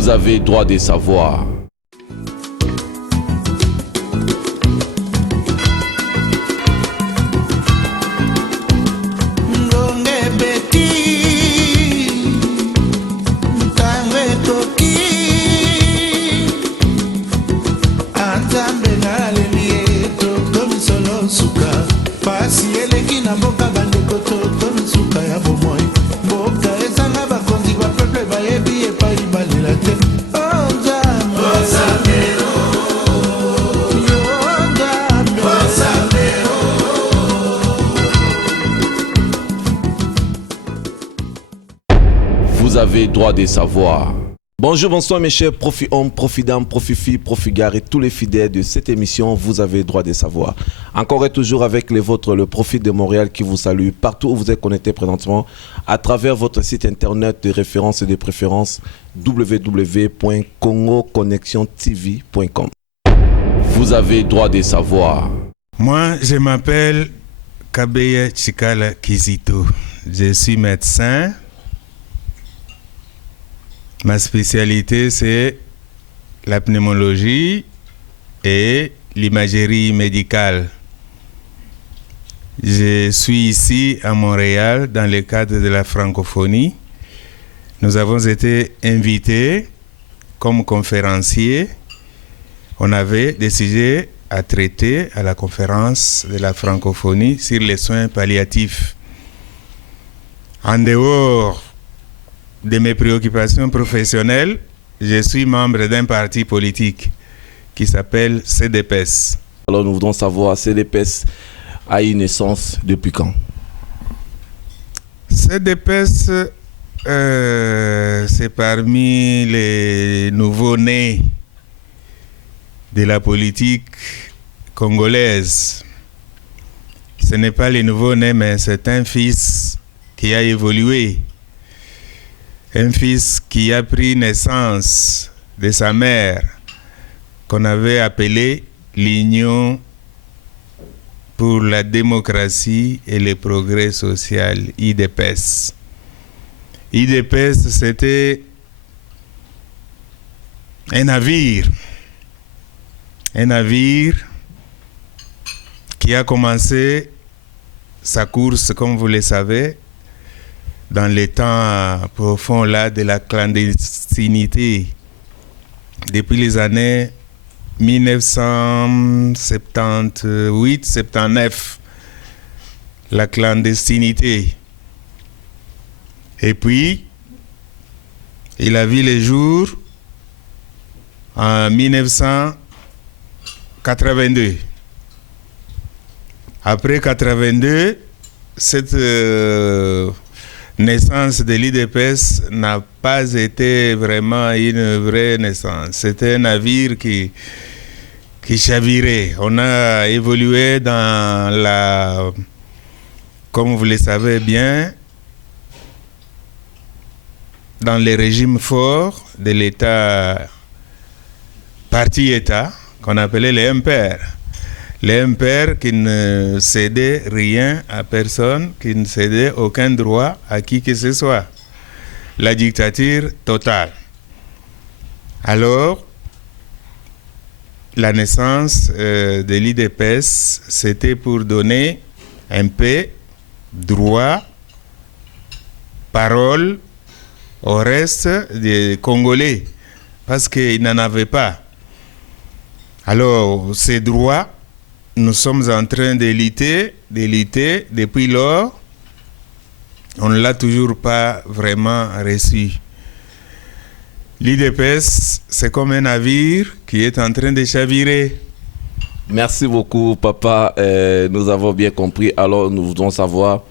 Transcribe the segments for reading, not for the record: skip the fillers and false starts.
Vous avez droit de savoir. Vous avez droit de savoir. Bonjour, bonsoir mes chers profi-hommes, profi-dames, profi-filles, profi-gars et tous les fidèles de cette émission. Vous avez droit de savoir. Encore et toujours avec les vôtres, le Profit de Montréal qui vous salue partout où vous êtes connectés présentement à travers votre site internet de référence et de préférence www.congoconnexiontv.com. Vous avez droit de savoir. Moi, je m'appelle Kabeya Chikala Kizito. Je suis médecin. Ma spécialité, c'est la pneumologie et l'imagerie médicale. Je suis ici à Montréal dans le cadre de la francophonie. Nous avons été invités comme conférenciers. On avait des sujets à traiter à la conférence de la francophonie sur les soins palliatifs. En dehors de mes préoccupations professionnelles, je suis membre d'un parti politique qui s'appelle CDPS. Alors nous voudrons savoir, CDPS a eu naissance depuis quand? CDPS, c'est parmi les nouveaux-nés de la politique congolaise. Ce n'est pas les nouveaux-nés, mais c'est un fils qui a évolué. Un fils qui a pris naissance de sa mère, qu'on avait appelée l'Union pour la démocratie et le progrès social, IDPS. IDPS, c'était un navire qui a commencé sa course, comme vous le savez, dans les temps profonds là de la clandestinité. Depuis les années 1978-79, la clandestinité. Et puis, il a vu le jour en 1982. Après 82, cette naissance de l'IDPS n'a pas été vraiment une vraie naissance. C'était un navire qui chavirait. On a évolué dans la, comme vous le savez bien, dans les régimes forts de l'État, parti-État, qu'on appelait les MPR. Les MPR qui ne cédaient rien à personne, qui ne cédaient aucun droit à qui que ce soit. La dictature totale. Alors, la naissance de l'IDPS, c'était pour donner un peu droit, parole au reste des Congolais, parce qu'ils n'en avaient pas. Alors, ces droits, nous sommes en train de lutter depuis lors. On ne l'a toujours pas vraiment reçu. L'IDPS, c'est comme un navire qui est en train de chavirer. Merci beaucoup, papa. Nous avons bien compris. Alors, nous voudrons savoir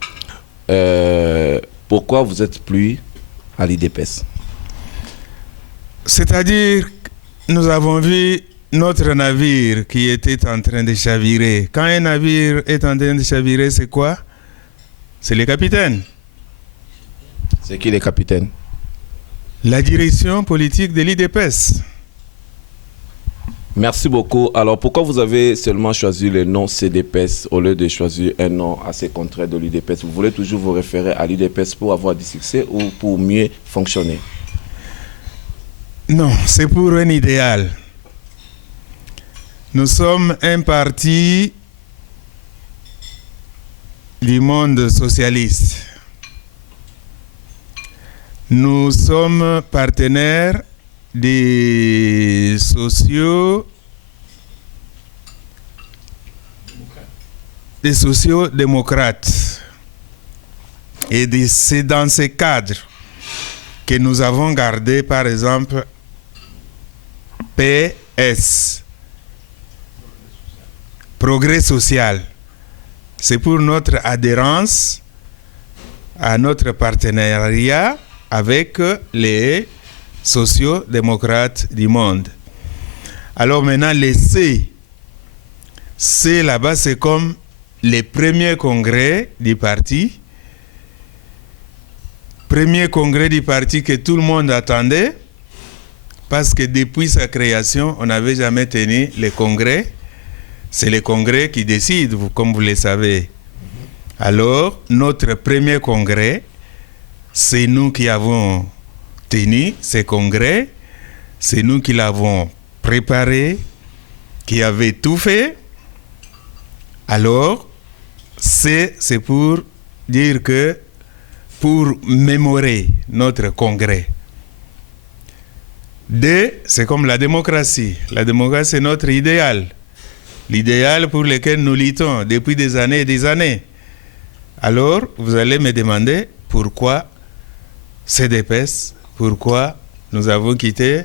pourquoi vous êtes plus à l'IDPS. C'est-à-dire, nous avons vu notre navire qui était en train de chavirer. Quand un navire est en train de chavirer, c'est quoi? C'est le capitaine. C'est qui le capitaine? La direction politique de l'IDPS. Merci beaucoup. Alors, pourquoi vous avez seulement choisi le nom CDPS au lieu de choisir un nom assez contraire de l'IDPS? Vous voulez toujours vous référer à l'IDPS pour avoir du succès ou pour mieux fonctionner? Non, c'est pour un idéal. Nous sommes un parti du monde socialiste. Nous sommes partenaires des sociaux-démocrates. Et c'est dans ces cadres que nous avons gardé, par exemple, PS, Progrès social. C'est pour notre adhérence à notre partenariat avec les sociaux-démocrates du monde. Alors maintenant, les C là-bas, c'est comme les premiers congrès du parti. Premier congrès du parti que tout le monde attendait, parce que depuis sa création, on n'avait jamais tenu les congrès. C'est les congrès qui décident, comme vous le savez. Alors, notre premier congrès, c'est nous qui avons tenu ces congrès, c'est nous qui l'avons préparé, qui avons tout fait. Alors, c'est pour dire que, pour mémorer notre congrès. D, c'est comme la démocratie. La démocratie, c'est notre idéal. L'idéal pour lequel nous luttons depuis des années et des années. Alors, vous allez me demander pourquoi CDPS, pourquoi nous avons quitté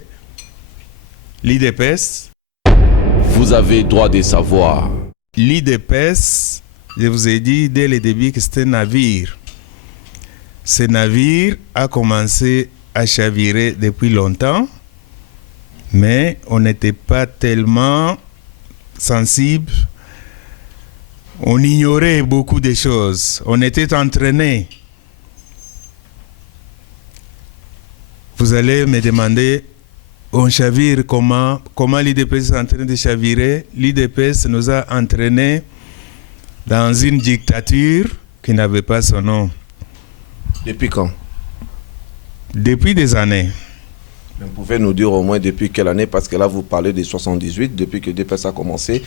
l'IDPS. Vous avez droit de savoir. L'IDPS, je vous ai dit dès le début que c'était un navire. Ce navire a commencé à chavirer depuis longtemps, mais on n'était pas tellement sensible. On ignorait beaucoup de choses. On était entraîné. Vous allez me demander, on chavire comment l'IDPS est en train de chavirer. L'IDPS nous a entraînés dans une dictature qui n'avait pas son nom. Depuis quand? Depuis des années. Vous pouvez nous dire au moins depuis quelle année, parce que là vous parlez de 78, depuis que l'IDPS a commencé.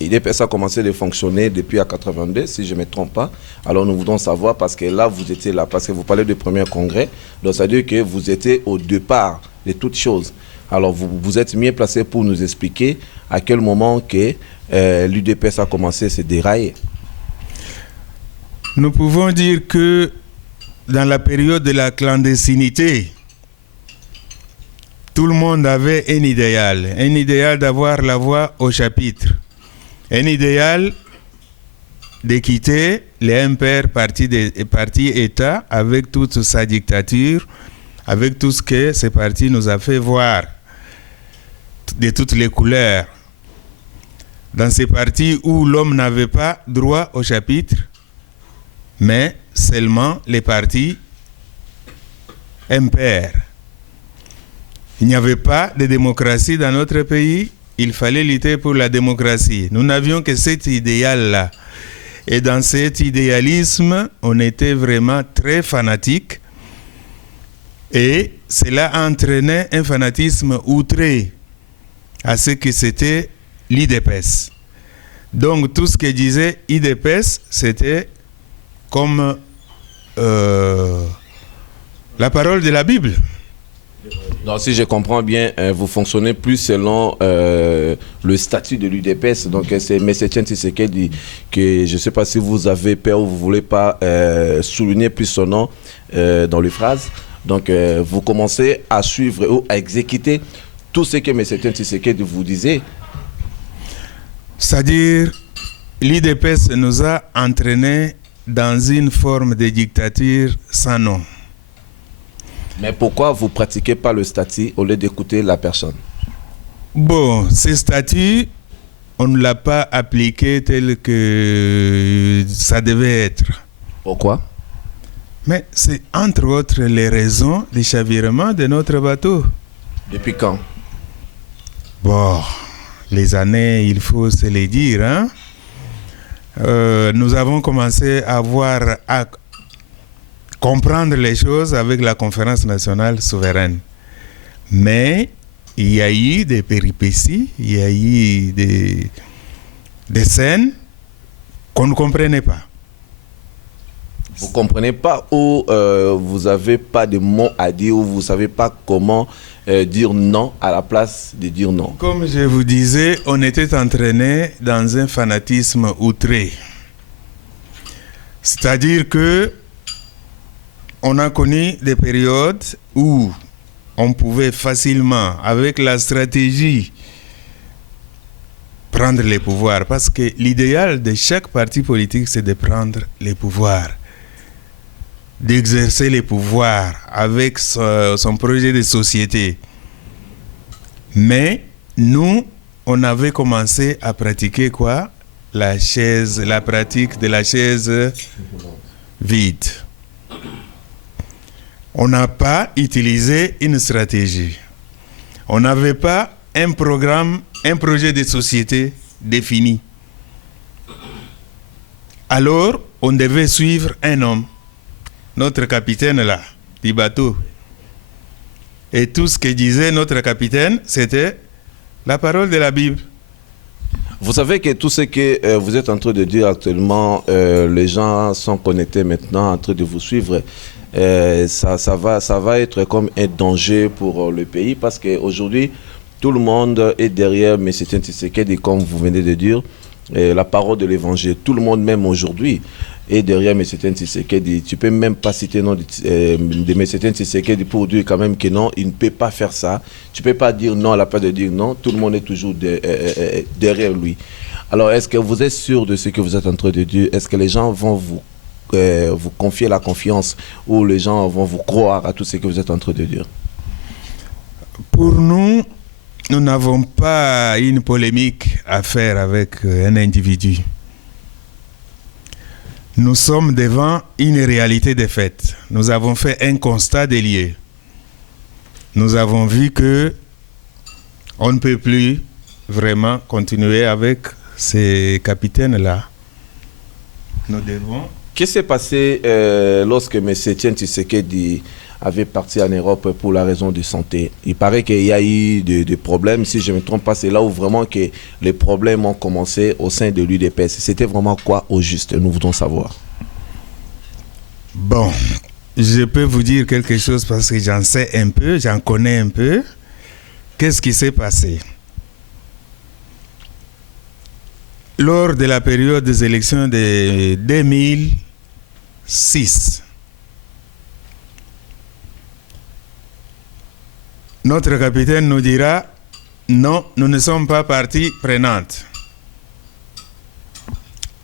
L'IDPS a commencé de fonctionner depuis à 82, si je ne me trompe pas. Alors nous voulons savoir, parce que là vous étiez là, parce que vous parlez du premier congrès, donc ça veut dire que vous étiez au départ de toutes choses. Alors vous êtes mieux placé pour nous expliquer à quel moment que l'UDPS a commencé à se dérailler. Nous pouvons dire que dans la période de la clandestinité, tout le monde avait un idéal d'avoir la voix au chapitre, un idéal de quitter les impairs partis-État avec toute sa dictature, avec tout ce que ces partis nous a fait voir, de toutes les couleurs. Dans ces partis où l'homme n'avait pas droit au chapitre, mais seulement les partis impairs. Il n'y avait pas de démocratie dans notre pays, il fallait lutter pour la démocratie. Nous n'avions que cet idéal-là. Et dans cet idéalisme, on était vraiment très fanatique. Et cela a entraîné un fanatisme outré à ce que c'était l'IDPS. Donc tout ce que disait IDPS, c'était comme la parole de la Bible. Donc, si je comprends bien, vous fonctionnez plus selon le statut de l'UDPS. Donc, c'est M. Etienne Tshisekedi que je ne sais pas si vous avez peur ou vous ne voulez pas souligner plus son nom dans les phrases. Donc, vous commencez à suivre ou à exécuter tout ce que M. Etienne Tshisekedi vous disait. C'est-à-dire, l'UDPS nous a entraînés dans une forme de dictature sans nom. Mais pourquoi vous ne pratiquez pas le statut au lieu d'écouter la personne? Bon, ce statut, on ne l'a pas appliqué tel que ça devait être. Pourquoi? Mais c'est entre autres les raisons du chavirement de notre bateau. Depuis quand? Bon, les années, il faut se les dire, hein? Nous avons commencé à comprendre les choses avec la conférence nationale souveraine. Mais il y a eu des péripéties, il y a eu des scènes qu'on ne comprenait pas. Vous ne comprenez pas ou vous n'avez pas de mots à dire ou vous ne savez pas comment dire non à la place de dire non. Comme je vous disais, on était entraîné dans un fanatisme outré. C'est-à-dire que on a connu des périodes où on pouvait facilement, avec la stratégie, prendre les pouvoirs. Parce que l'idéal de chaque parti politique, c'est de prendre les pouvoirs, d'exercer les pouvoirs avec son projet de société. Mais nous, on avait commencé à pratiquer quoi? La pratique de la chaise vide. On n'a pas utilisé une stratégie. On n'avait pas un programme, un projet de société défini. Alors, on devait suivre un homme, notre capitaine là, du bateau. Et tout ce que disait notre capitaine, c'était la parole de la Bible. Vous savez que tout ce que vous êtes en train de dire actuellement, les gens sont connectés maintenant en train de vous suivre. Ça va être comme un danger pour le pays parce qu'aujourd'hui, tout le monde est derrière M. Tshisekedi, comme vous venez de dire, la parole de l'évangile. Tout le monde, même aujourd'hui, est derrière M. Tshisekedi. Tu ne peux même pas citer le nom de M. Tshisekedi pour dire quand même que non, il ne peut pas faire ça. Tu ne peux pas dire non à la place de dire non. Tout le monde est toujours derrière lui. Alors, est-ce que vous êtes sûr de ce que vous êtes en train de dire? Est-ce que les gens vont vous confier la confiance ou les gens vont vous croire à tout ce que vous êtes en train de dire? Pour nous, nous n'avons pas une polémique à faire avec un individu. Nous sommes devant une réalité des faits. Nous avons fait un constat des lieux. Nous avons vu que on ne peut plus vraiment continuer avec ces capitaines-là. Nous devons... Qu'est-ce qui s'est passé lorsque M. Tshisekedi avait parti en Europe pour la raison de santé? Il paraît qu'il y a eu des problèmes. Si je ne me trompe pas, c'est là où vraiment que les problèmes ont commencé au sein de l'UDPS. C'était vraiment quoi au juste? Nous voulons savoir. Bon, je peux vous dire quelque chose parce que j'en sais un peu, j'en connais un peu. Qu'est-ce qui s'est passé? Lors de la période des élections de 2006, notre capitaine nous dira non, nous ne sommes pas partie prenante.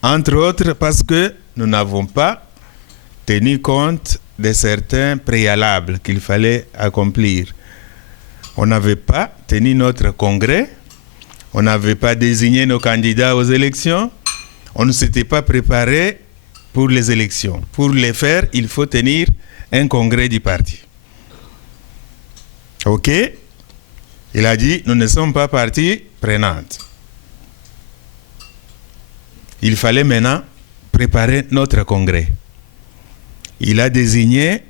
Entre autres parce que nous n'avons pas tenu compte de certains préalables qu'il fallait accomplir. On n'avait pas tenu notre congrès, on n'avait pas désigné nos candidats aux élections, on ne s'était pas préparé pour les élections. Pour les faire, il faut tenir un congrès du parti. OK? Il a dit, nous ne sommes pas partie prenante. Il fallait maintenant préparer notre congrès. Il a désigné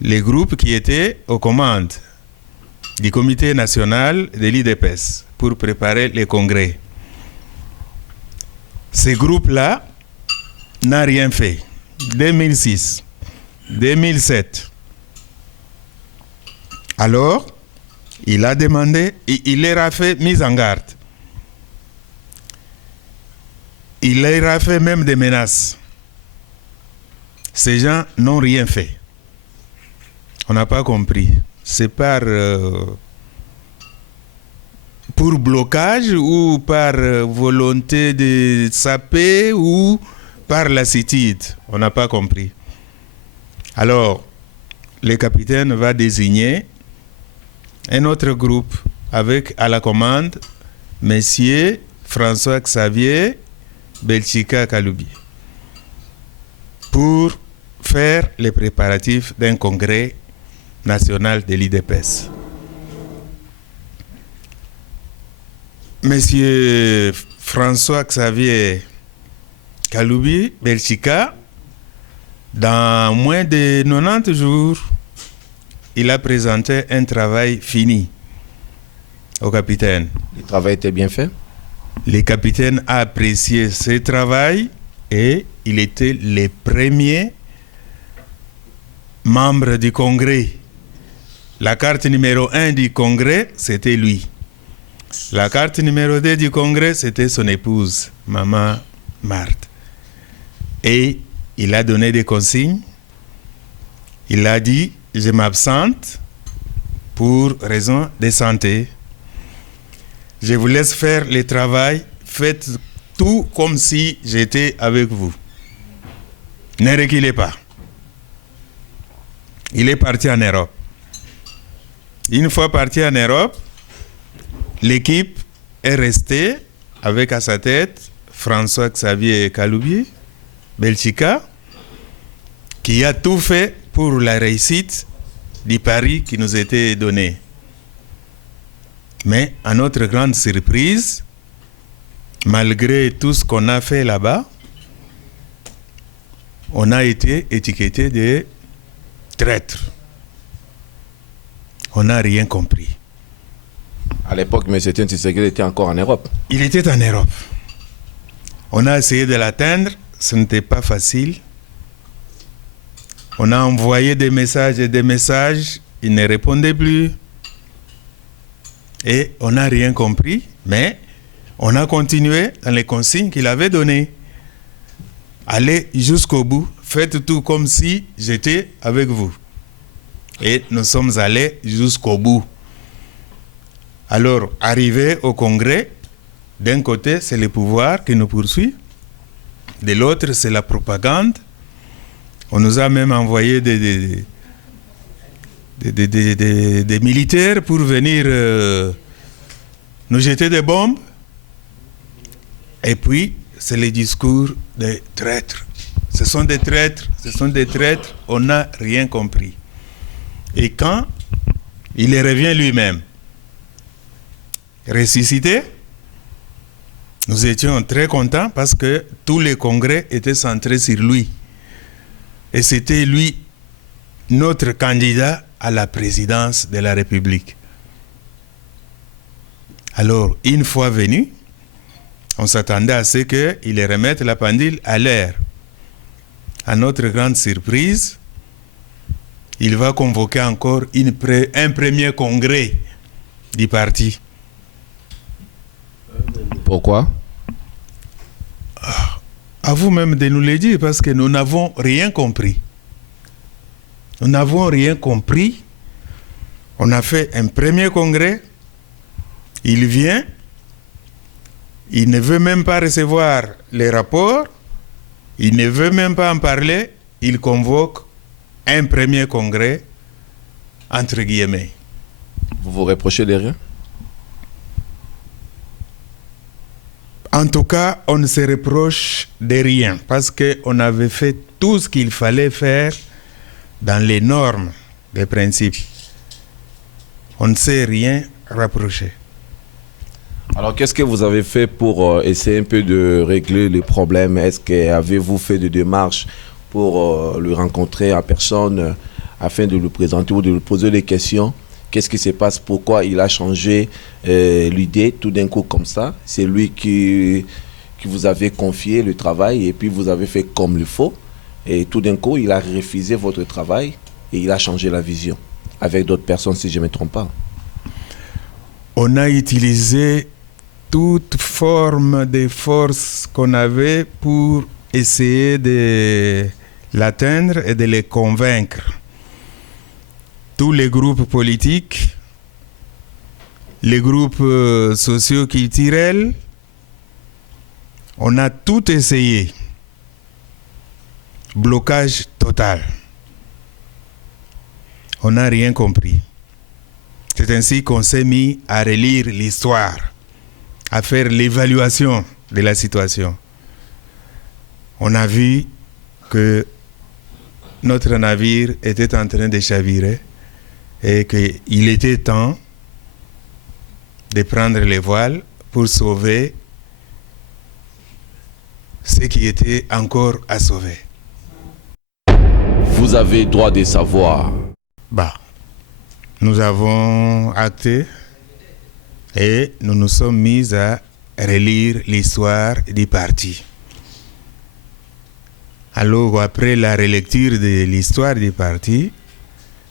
les groupes qui étaient aux commandes du comité national de l'UDPS pour préparer les congrès. Ces groupes-là n'ont rien fait. 2006, 2007. Alors, il a demandé, il leur a fait mise en garde. Il leur a fait même des menaces. Ces gens n'ont rien fait. On n'a pas compris. C'est par pour blocage ou par volonté de saper ou par lassitude. On n'a pas compris. Alors, le capitaine va désigner un autre groupe avec à la commande Monsieur François-Xavier Belchika Kaloubi pour faire les préparatifs d'un congrès national de l'UDPS. Monsieur François-Xavier Kaloubi Belchika, dans moins de 90 jours, il a présenté un travail fini. au capitaine. Le travail était bien fait? Le capitaine a apprécié ce travail et il était le premier membre du Congrès. La carte numéro 1 du Congrès, c'était lui. La carte numéro 2 du Congrès, c'était son épouse, Maman Marthe. Et il a donné des consignes. Il a dit, je m'absente pour raison de santé. Je vous laisse faire le travail. Faites tout comme si j'étais avec vous. Ne reculez pas. Il est parti en Europe. Une fois parti en Europe, l'équipe est restée avec à sa tête François-Xavier Kaloubi, Belchica, qui a tout fait pour la réussite du pari qui nous était donné. Mais à notre grande surprise, malgré tout ce qu'on a fait là-bas, on a été étiqueté de traîtres. On n'a rien compris. À l'époque, M. Tshisekedi était encore en Europe. Il était en Europe. On a essayé de l'atteindre, ce n'était pas facile. On a envoyé des messages et des messages, il ne répondait plus. Et on n'a rien compris, mais on a continué dans les consignes qu'il avait données. Allez jusqu'au bout, faites tout comme si j'étais avec vous. Et nous sommes allés jusqu'au bout. Alors, arrivé au Congrès, d'un côté, c'est le pouvoir qui nous poursuit. De l'autre, c'est la propagande. On nous a même envoyé des militaires pour venir nous jeter des bombes. Et puis, c'est le discours des traîtres. Ce sont des traîtres, ce sont des traîtres. On n'a rien compris. Et quand il revient lui-même, ressuscité, nous étions très contents parce que tous les congrès étaient centrés sur lui. Et c'était lui, notre candidat à la présidence de la République. Alors, une fois venu, on s'attendait à ce qu'il remette la pendule à l'heure. À notre grande surprise, il va convoquer encore un premier congrès du parti. Pourquoi? À vous-même de nous le dire, parce que nous n'avons rien compris. Nous n'avons rien compris. On a fait un premier congrès. Il vient. Il ne veut même pas recevoir les rapports. Il ne veut même pas en parler. Il convoque un premier congrès, entre guillemets. Vous vous reprochez de rien? En tout cas, on ne se reproche de rien parce qu'on avait fait tout ce qu'il fallait faire dans les normes, les principes. On ne s'est rien reproché. Alors, qu'est-ce que vous avez fait pour essayer un peu de régler les problèmes? Est-ce que avez-vous fait des démarches pour le rencontrer en personne afin de lui présenter ou de lui poser des questions? Qu'est-ce qui se passe? Pourquoi il a changé l'idée tout d'un coup comme ça? C'est lui qui vous avait confié le travail et puis vous avez fait comme il faut. Et tout d'un coup, il a refusé votre travail et il a changé la vision avec d'autres personnes, si je ne me trompe pas. On a utilisé toute forme de force qu'on avait pour essayer de l'atteindre et de les convaincre. Tous les groupes politiques, les groupes socio-culturels, on a tout essayé. Blocage total. On n'a rien compris. C'est ainsi qu'on s'est mis à relire l'histoire, à faire l'évaluation de la situation. On a vu que notre navire était en train de chavirer et qu'il était temps de prendre les voiles pour sauver ce qui était encore à sauver. Vous avez droit de savoir. Nous avons acté Et nous nous sommes mis à relire l'histoire du parti. Alors, après la relecture de l'histoire du parti,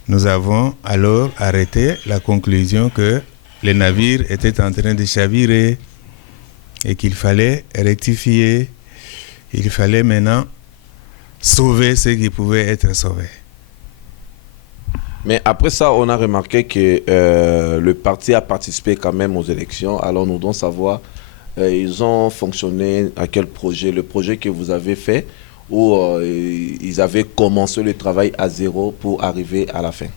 nous avons alors arrêté la conclusion que le navire était en train de chavirer et qu'il fallait rectifier. Il fallait maintenant sauver ce qui pouvait être sauvé. Mais après ça, on a remarqué que le parti a participé quand même aux élections. Alors nous devons savoir, ils ont fonctionné à quel projet? Le projet que vous avez fait, où ils avaient commencé le travail à zéro pour arriver à la fin.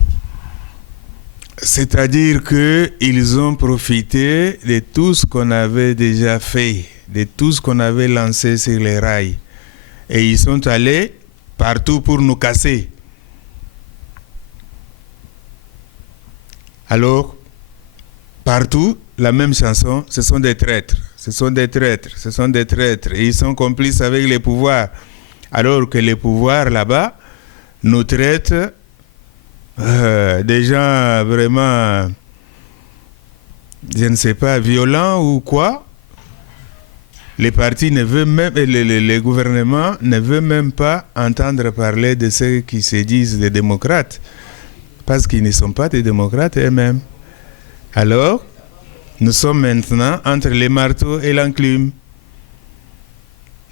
C'est-à-dire qu'ils ont profité de tout ce qu'on avait déjà fait, de tout ce qu'on avait lancé sur les rails. Et ils sont allés partout pour nous casser. Alors, partout, la même chanson, ce sont des traîtres, ce sont des traîtres, ce sont des traîtres. Et ils sont complices avec les pouvoirs. Alors que les pouvoirs là-bas nous traitent des gens vraiment, je ne sais pas, violents ou quoi. Les partis ne veulent même, les gouvernements ne veulent même pas entendre parler de ceux qui se disent des démocrates. Parce qu'ils ne sont pas des démocrates eux-mêmes. Alors, nous sommes maintenant entre les marteaux et l'enclume.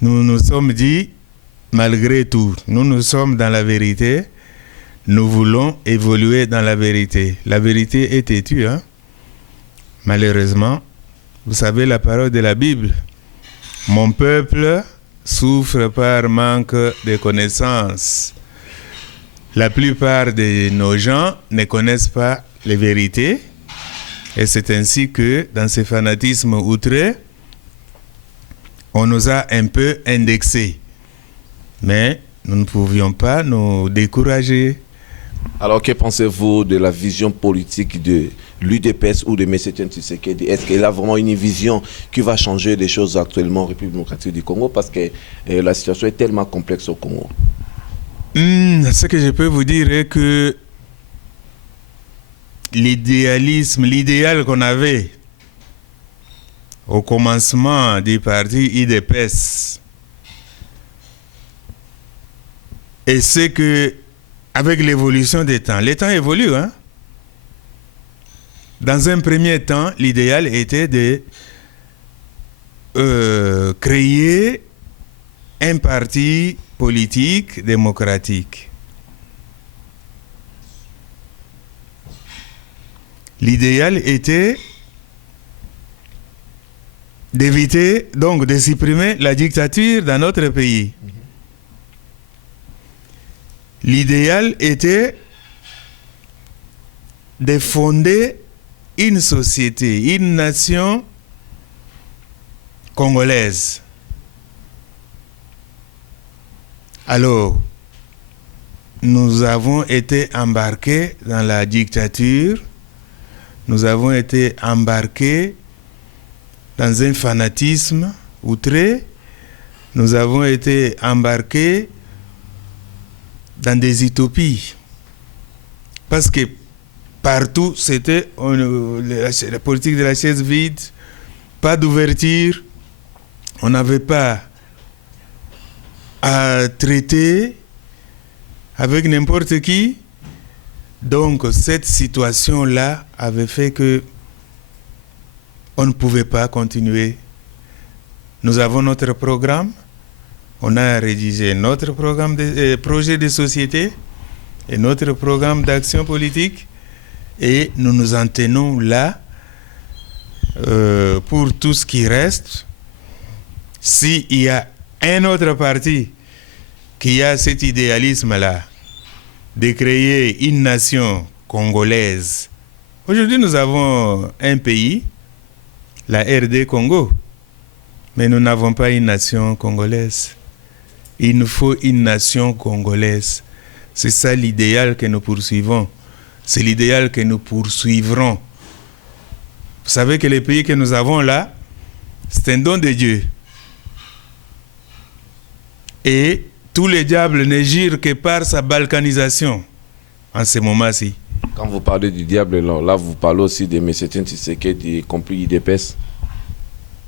Nous nous sommes dit, malgré tout, nous sommes dans la vérité. Nous voulons évoluer dans la vérité. La vérité est têtue, hein? Malheureusement, vous savez la parole de la Bible. Mon peuple souffre par manque de connaissances. La plupart de nos gens ne connaissent pas les vérités. Et c'est ainsi que, dans ce fanatisme outré, on nous a un peu indexés. Mais nous ne pouvions pas nous décourager. Alors, que pensez-vous de la vision politique de l'UDPS ou de M. Tshisekedi? Est-ce qu'il a vraiment une vision qui va changer les choses actuellement en République démocratique du Congo? Parce que la situation est tellement complexe au Congo. Ce que je peux vous dire est que l'idéalisme, l'idéal qu'on avait au commencement du parti UDPS, et c'est que avec l'évolution des temps, les temps évoluent, hein? Dans un premier temps, l'idéal était de créer un parti politique démocratique. L'idéal était d'éviter, donc de supprimer la dictature dans notre pays. L'idéal était de fonder une société, une nation congolaise. Alors, nous avons été embarqués dans la dictature, nous avons été embarqués dans un fanatisme outré, nous avons été embarqués dans des utopies. Parce que partout, c'était la politique de la chaise vide, pas d'ouverture, on n'avait pas à traiter avec n'importe qui. Donc cette situation-là avait fait que on ne pouvait pas continuer. Nous avons notre programme, on a rédigé notre programme de projet de société et notre programme d'action politique et nous nous en tenons là pour tout ce qui reste. S'il y a un autre parti qui a cet idéalisme-là de créer une nation congolaise. Aujourd'hui, nous avons un pays, la RD Congo, mais nous n'avons pas une nation congolaise. Il nous faut une nation congolaise. C'est ça l'idéal que nous poursuivons. C'est l'idéal que nous poursuivrons. Vous savez que les pays que nous avons là, c'est un don de Dieu. Et tous les diables ne girent que par sa balkanisation en ce moment-ci. Quand vous parlez du diable, là vous parlez aussi de M. Etienne Tshisekedi et compris IDPS?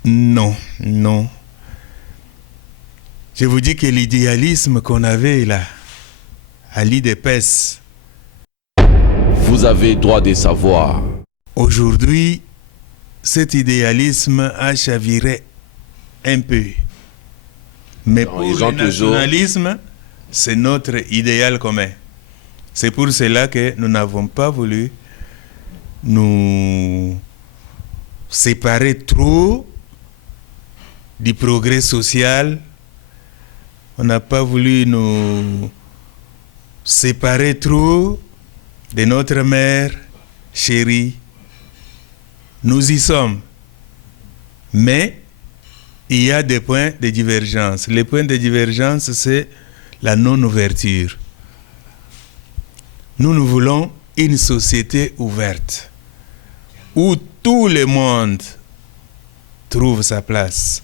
Non, non. Je vous dis que l'idéalisme qu'on avait là, à l'IDPS, vous avez droit de savoir. Aujourd'hui, cet idéalisme a chaviré un peu. Mais pour le nationalisme, c'est notre idéal commun. C'est pour cela que nous n'avons pas voulu nous séparer trop du progrès social. On n'a pas voulu nous séparer trop de notre mère chérie. Nous y sommes. Mais il y a des points de divergence. Les points de divergence, c'est la non-ouverture. Nous voulons une société ouverte où tout le monde trouve sa place.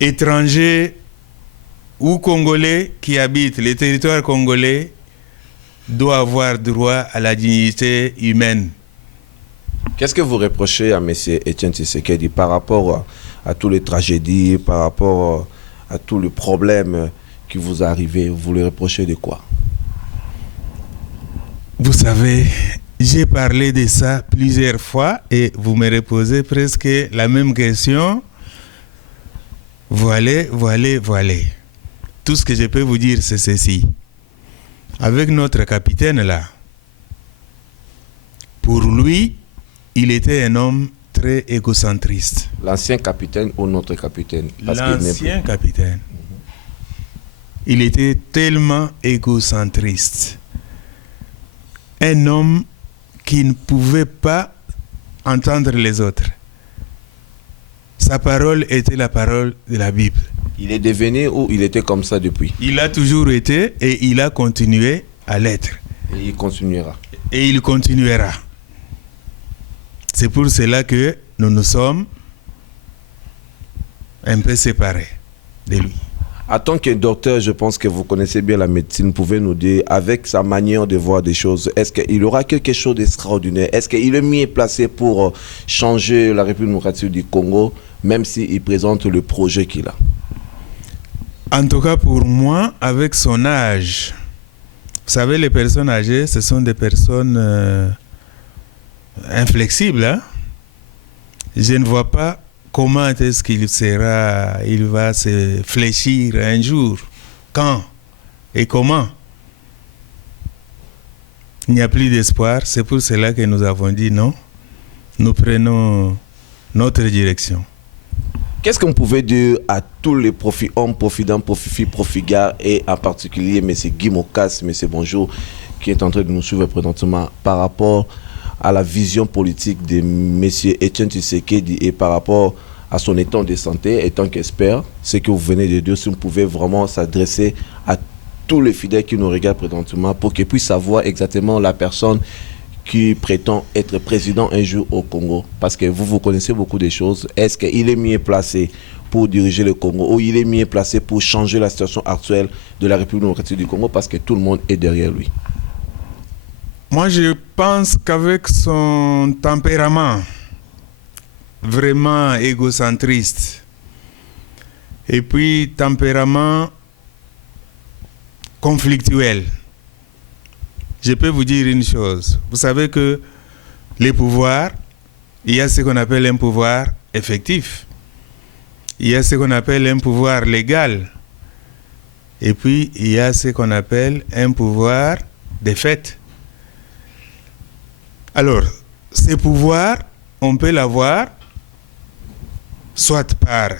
Étrangers ou Congolais qui habitent les territoires congolais doivent avoir droit à la dignité humaine. Qu'est-ce que vous reprochez à M. Etienne Tshisekedi par rapport à toutes les tragédies, par rapport à tous les problèmes qui vous arrivent? Vous le reprochez de quoi? Vous savez, j'ai parlé de ça plusieurs fois et vous me reposez presque la même question. Voilà. Tout ce que je peux vous dire, c'est ceci. Avec notre capitaine là, pour lui, il était un homme très égocentriste. L'ancien capitaine ou notre capitaine? L'ancien capitaine. Il était tellement égocentriste. Un homme qui ne pouvait pas entendre les autres. Sa parole était la parole de la Bible. Il est devenu ou il était comme ça depuis? Il a toujours été et il a continué à l'être. Et il continuera. Et il continuera. C'est pour cela que nous nous sommes un peu séparés de lui. En tant que docteur, je pense que vous connaissez bien la médecine. Pouvez nous dire, avec sa manière de voir des choses, est-ce qu'il aura quelque chose d'extraordinaire? Est-ce qu'il est mieux placé pour changer la République démocratique du Congo, même s'il présente le projet qu'il a? En tout cas, pour moi, avec son âge, vous savez, les personnes âgées, ce sont des personnes inflexibles. Hein? Je ne vois pas comment est-ce qu'il va se fléchir un jour, quand et comment. Il n'y a plus d'espoir, c'est pour cela que nous avons dit non, nous prenons notre direction. Qu'est-ce qu'on pouvait dire à tous les hommes, profitants, profifis, profigars, et en particulier M. Guy Mokas, M. Bonjour, qui est en train de nous suivre présentement par rapport à la vision politique de M. Etienne Tshisekedi et par rapport à son état de santé, étant qu'expert, ce que vous venez de dire, si vous pouvez vraiment s'adresser à tous les fidèles qui nous regardent présentement pour qu'ils puissent savoir exactement la personne qui prétend être président un jour au Congo. Parce que vous connaissez beaucoup de choses. Est-ce qu'il est mieux placé pour diriger le Congo ou il est mieux placé pour changer la situation actuelle de la République démocratique du Congo parce que tout le monde est derrière lui? Moi, je pense qu'avec son tempérament vraiment égocentriste et puis tempérament conflictuel, je peux vous dire une chose. Vous savez que les pouvoirs, il y a ce qu'on appelle un pouvoir effectif. Il y a ce qu'on appelle un pouvoir légal. Et puis, il y a ce qu'on appelle un pouvoir de fait. Alors, ces pouvoirs, on peut l'avoir soit par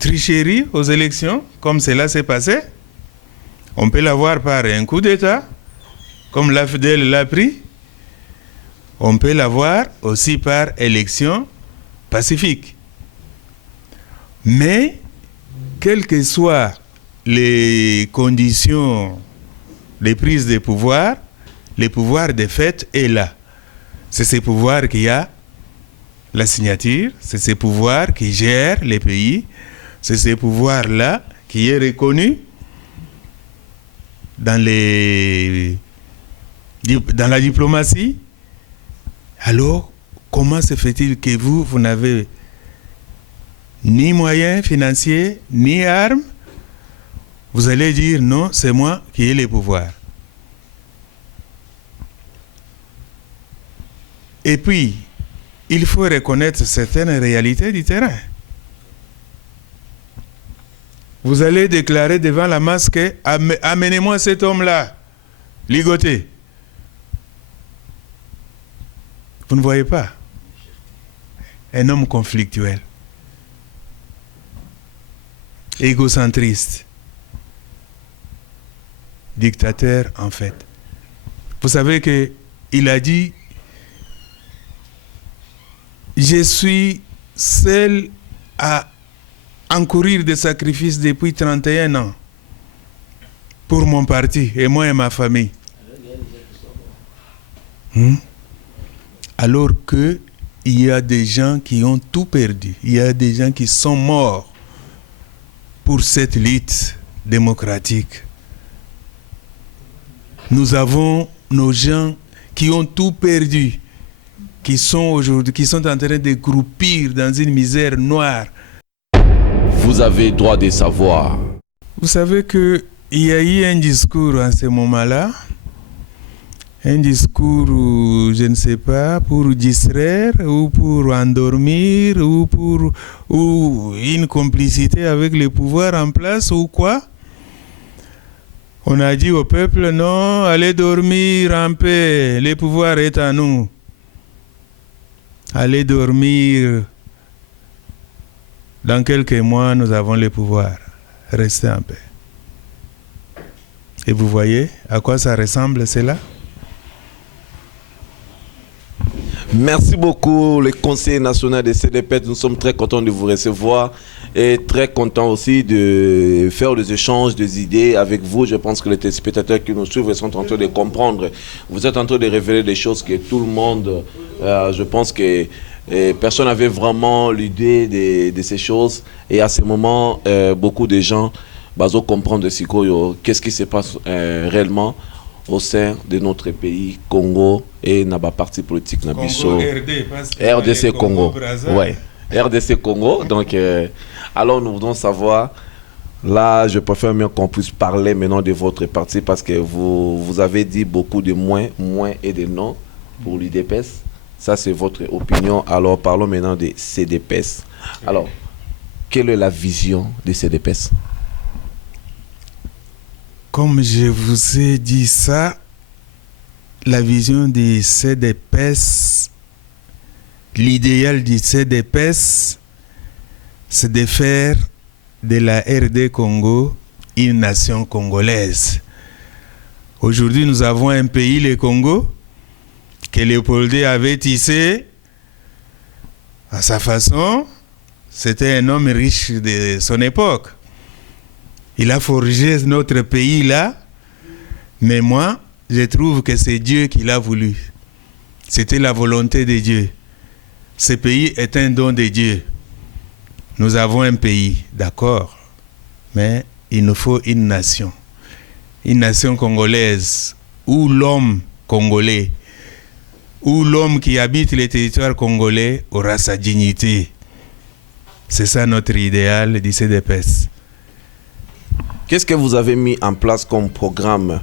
tricherie aux élections, comme cela s'est passé. On peut l'avoir par un coup d'État, comme l'AFDEL l'a pris. On peut l'avoir aussi par élection pacifique. Mais, quelles que soient les conditions de prise de pouvoir, le pouvoir de fait est là. C'est ce pouvoir qui a la signature, c'est ce pouvoir qui gère les pays, c'est ce pouvoir-là qui est reconnu dans les dans la diplomatie. Alors, comment se fait-il que vous n'avez ni moyens financiers, ni armes? Vous allez dire non, c'est moi qui ai les pouvoirs. Et puis, il faut reconnaître certaines réalités du terrain. Vous allez déclarer devant la masse que amenez-moi cet homme-là, ligoté. Vous ne voyez pas? Un homme conflictuel, égocentriste, dictateur en fait. Vous savez qu'il a dit: je suis seul à encourir des sacrifices depuis 31 ans pour mon parti, et moi et ma famille. Alors qu'il y a des gens qui ont tout perdu, il y a des gens qui sont morts pour cette lutte démocratique. Nous avons nos gens qui ont tout perdu, qui sont en train de croupir dans une misère noire. Vous avez droit de savoir. Vous savez qu'il y a eu un discours en ce moment-là, un discours, je ne sais pas, pour distraire ou pour endormir ou une complicité avec le pouvoir en place ou quoi. On a dit au peuple: non, allez dormir en paix, le pouvoir est à nous. Allez dormir. Dans quelques mois, nous avons le pouvoir. Restez en paix. Et vous voyez à quoi ça ressemble, cela? Merci beaucoup, le Conseil national des CDPES. Nous sommes très contents de vous recevoir et très contents aussi de faire des échanges, des idées avec vous. Je pense que les téléspectateurs qui nous suivent sont en train de comprendre. Vous êtes en train de révéler des choses que tout le monde, je pense que personne n'avait vraiment l'idée de ces choses. Et à ce moment, beaucoup de gens comprennent de qu'est-ce qui se passe réellement au sein de notre pays, Congo, et Naba parti politique Nabiso. RDC Congo. Ouais. RDC Congo. Donc, alors nous voulons savoir, là, je préfère mieux qu'on puisse parler maintenant de votre parti parce que vous avez dit beaucoup de moins et de non pour l'UDPS. Ça, c'est votre opinion. Alors, parlons maintenant des CDPS. Alors, quelle est la vision des CDPS? Comme je vous ai dit ça, la vision des CDPS, l'idéal du CDPS, c'est de faire de la RD Congo une nation congolaise. Aujourd'hui, nous avons un pays, le Congo, que Léopoldé avait tissé à sa façon. C'était un homme riche de son époque. Il a forgé notre pays là, mais moi, je trouve que c'est Dieu qui l'a voulu. C'était la volonté de Dieu. Ce pays est un don de Dieu. Nous avons un pays, d'accord, mais il nous faut une nation congolaise, où l'homme congolais, où l'homme qui habite les territoires congolais aura sa dignité. C'est ça notre idéal du CDPS. Qu'est-ce que vous avez mis en place comme programme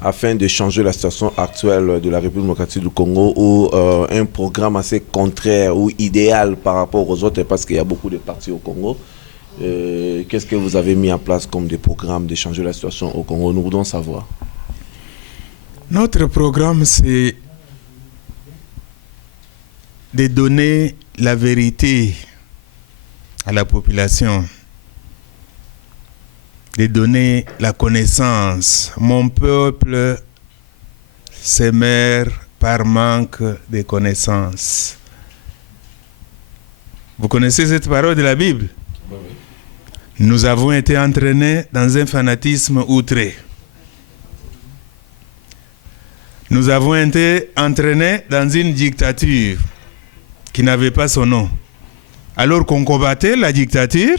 afin de changer la situation actuelle de la République démocratique du Congo, ou un programme assez contraire ou idéal par rapport aux autres, parce qu'il y a beaucoup de partis au Congo? Qu'est-ce que vous avez mis en place comme des programmes de changer la situation au Congo? Nous voulons savoir. Notre programme, c'est de donner la vérité à la population, de donner la connaissance. Mon peuple se meurt par manque de connaissances. Vous connaissez cette parole de la Bible? Oui. Nous avons été entraînés dans un fanatisme outré. Nous avons été entraînés dans une dictature qui n'avait pas son nom. Alors qu'on combattait la dictature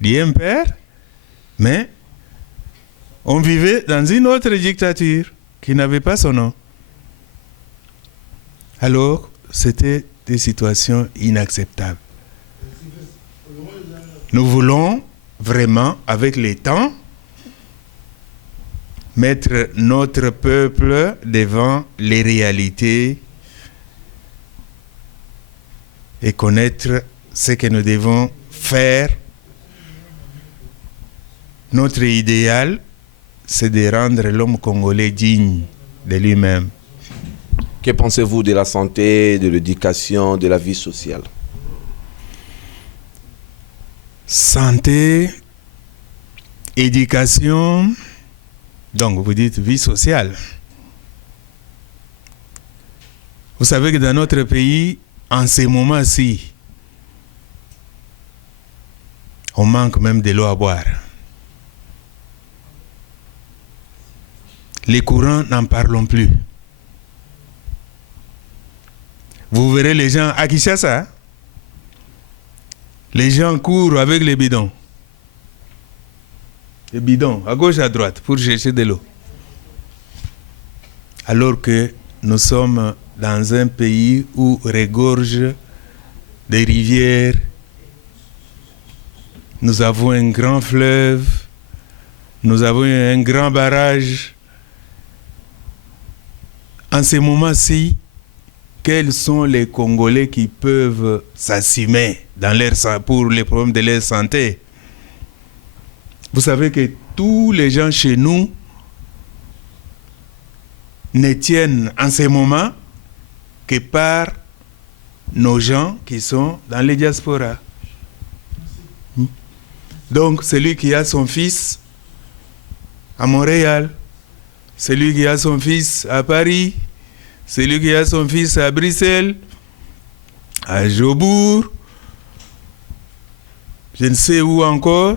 d'un père, mais on vivait dans une autre dictature. qui n'avait pas son nom. Alors, c'était des situations inacceptables. Nous voulons vraiment, avec les temps, mettre notre peuple devant les réalités et connaître ce que nous devons faire. Notre idéal, c'est de rendre l'homme congolais digne de lui-même. Que pensez-vous de la santé, de l'éducation, de la vie sociale? Santé, éducation, donc vous dites vie sociale. Vous savez que dans notre pays, en ces moments-ci, on manque même de l'eau à boire. Les courants, n'en parlons plus. Vous verrez les gens à Kinshasa, les gens courent avec les bidons. Les bidons, à gauche, à droite, pour chercher de l'eau. Alors que nous sommes dans un pays où regorge des rivières, nous avons un grand fleuve, nous avons un grand barrage. En ces moments-ci, quels sont les Congolais qui peuvent s'assumer pour les problèmes de leur santé? Vous savez que tous les gens chez nous ne tiennent en ces moments que par nos gens qui sont dans les diasporas. Donc, celui qui a son fils à Montréal, celui qui a son fils à Paris, celui qui a son fils à Bruxelles, à Jobourg, je ne sais où encore.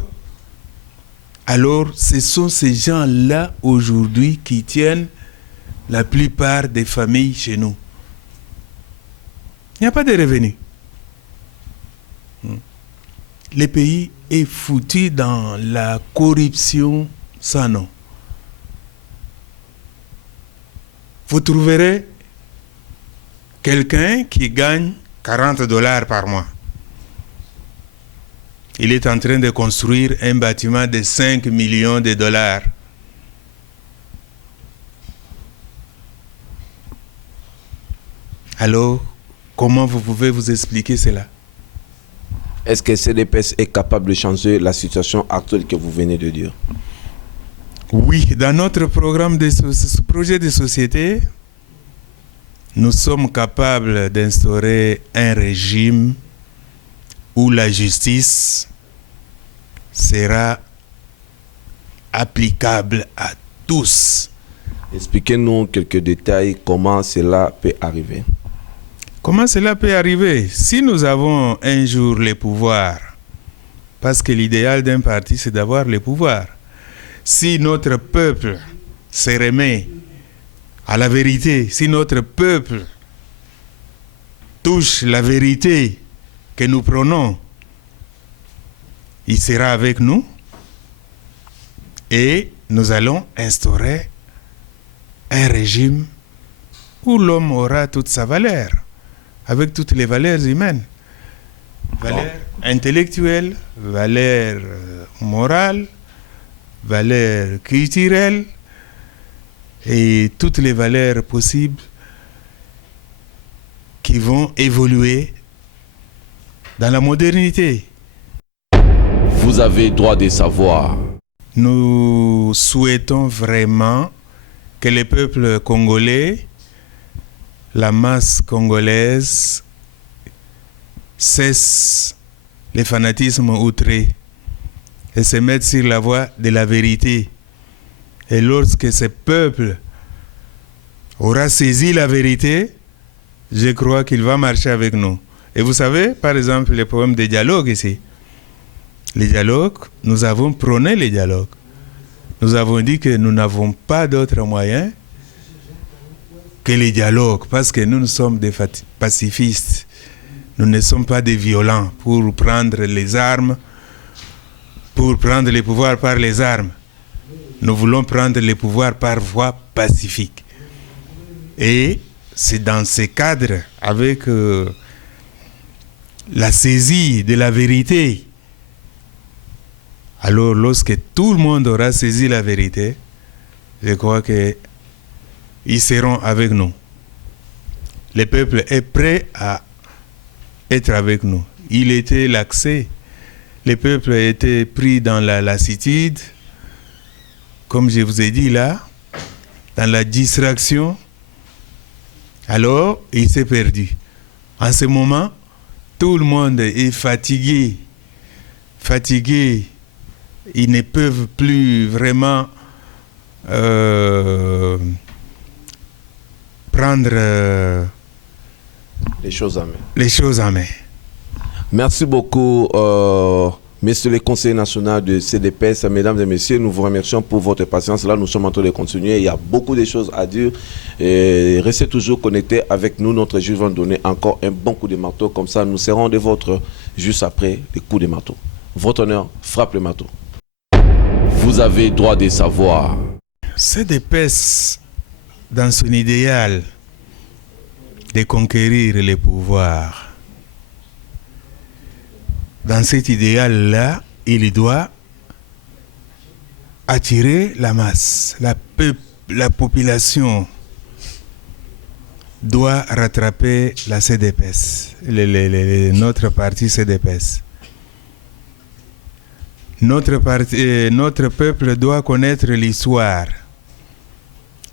Alors, ce sont ces gens-là aujourd'hui qui tiennent la plupart des familles chez nous. Il n'y a pas de revenus. Le pays est foutu dans la corruption sans nom. Vous trouverez quelqu'un qui gagne $40 par mois. Il est en train de construire un bâtiment de 5 millions de dollars. Alors, comment vous pouvez vous expliquer cela? Est-ce que CDPS est capable de changer la situation actuelle que vous venez de dire? Oui, dans notre programme de projet de société, nous sommes capables d'instaurer un régime où la justice sera applicable à tous. Expliquez-nous quelques détails, comment cela peut arriver. Comment cela peut arriver? Si nous avons un jour les pouvoirs, parce que l'idéal d'un parti, c'est d'avoir les pouvoirs. Si notre peuple se remet à la vérité, si notre peuple touche la vérité que nous prenons, il sera avec nous et nous allons instaurer un régime où l'homme aura toute sa valeur, avec toutes les valeurs humaines, valeurs intellectuelles, valeurs morales, valeurs culturelles et toutes les valeurs possibles qui vont évoluer dans la modernité. Vous avez droit de savoir. Nous souhaitons vraiment que le peuple congolais, la masse congolaise, cesse les fanatismes outrés et se mette sur la voie de la vérité. Et lorsque ce peuple aura saisi la vérité, je crois qu'il va marcher avec nous. Et vous savez, par exemple, les problèmes de dialogue ici. Les dialogues, nous avons prôné les dialogues. Nous avons dit que nous n'avons pas d'autre moyen que les dialogues, parce que nous sommes des pacifistes. Nous ne sommes pas des violents pour prendre les armes, pour prendre les pouvoirs par les armes. Nous voulons prendre les pouvoirs par voie pacifique. Et c'est dans ces cadres, avec la saisie de la vérité. Alors, lorsque tout le monde aura saisi la vérité, je crois qu'ils seront avec nous. Le peuple est prêt à être avec nous. Il était laxé. Le peuple était pris dans la lassitude, comme je vous ai dit là, dans la distraction. Alors, il s'est perdu. En ce moment, tout le monde est fatigué. Fatigué. Ils ne peuvent plus vraiment prendre les choses en main. Les choses en main. Merci beaucoup, messieurs les conseillers nationaux de CDPS. Mesdames et messieurs, nous vous remercions pour votre patience. Là, nous sommes en train de continuer. Il y a beaucoup de choses à dire. Et restez toujours connectés avec nous. Notre juge va nous donner encore un bon coup de marteau. Comme ça, nous serons des vôtres juste après les coups de marteau. Votre honneur, frappe le marteau. Vous avez droit de savoir. CDPS, dans son idéal de conquérir les pouvoirs, dans cet idéal-là, il doit attirer la masse. La population doit rattraper la CDPS, notre parti CDPS. Notre peuple doit connaître l'histoire.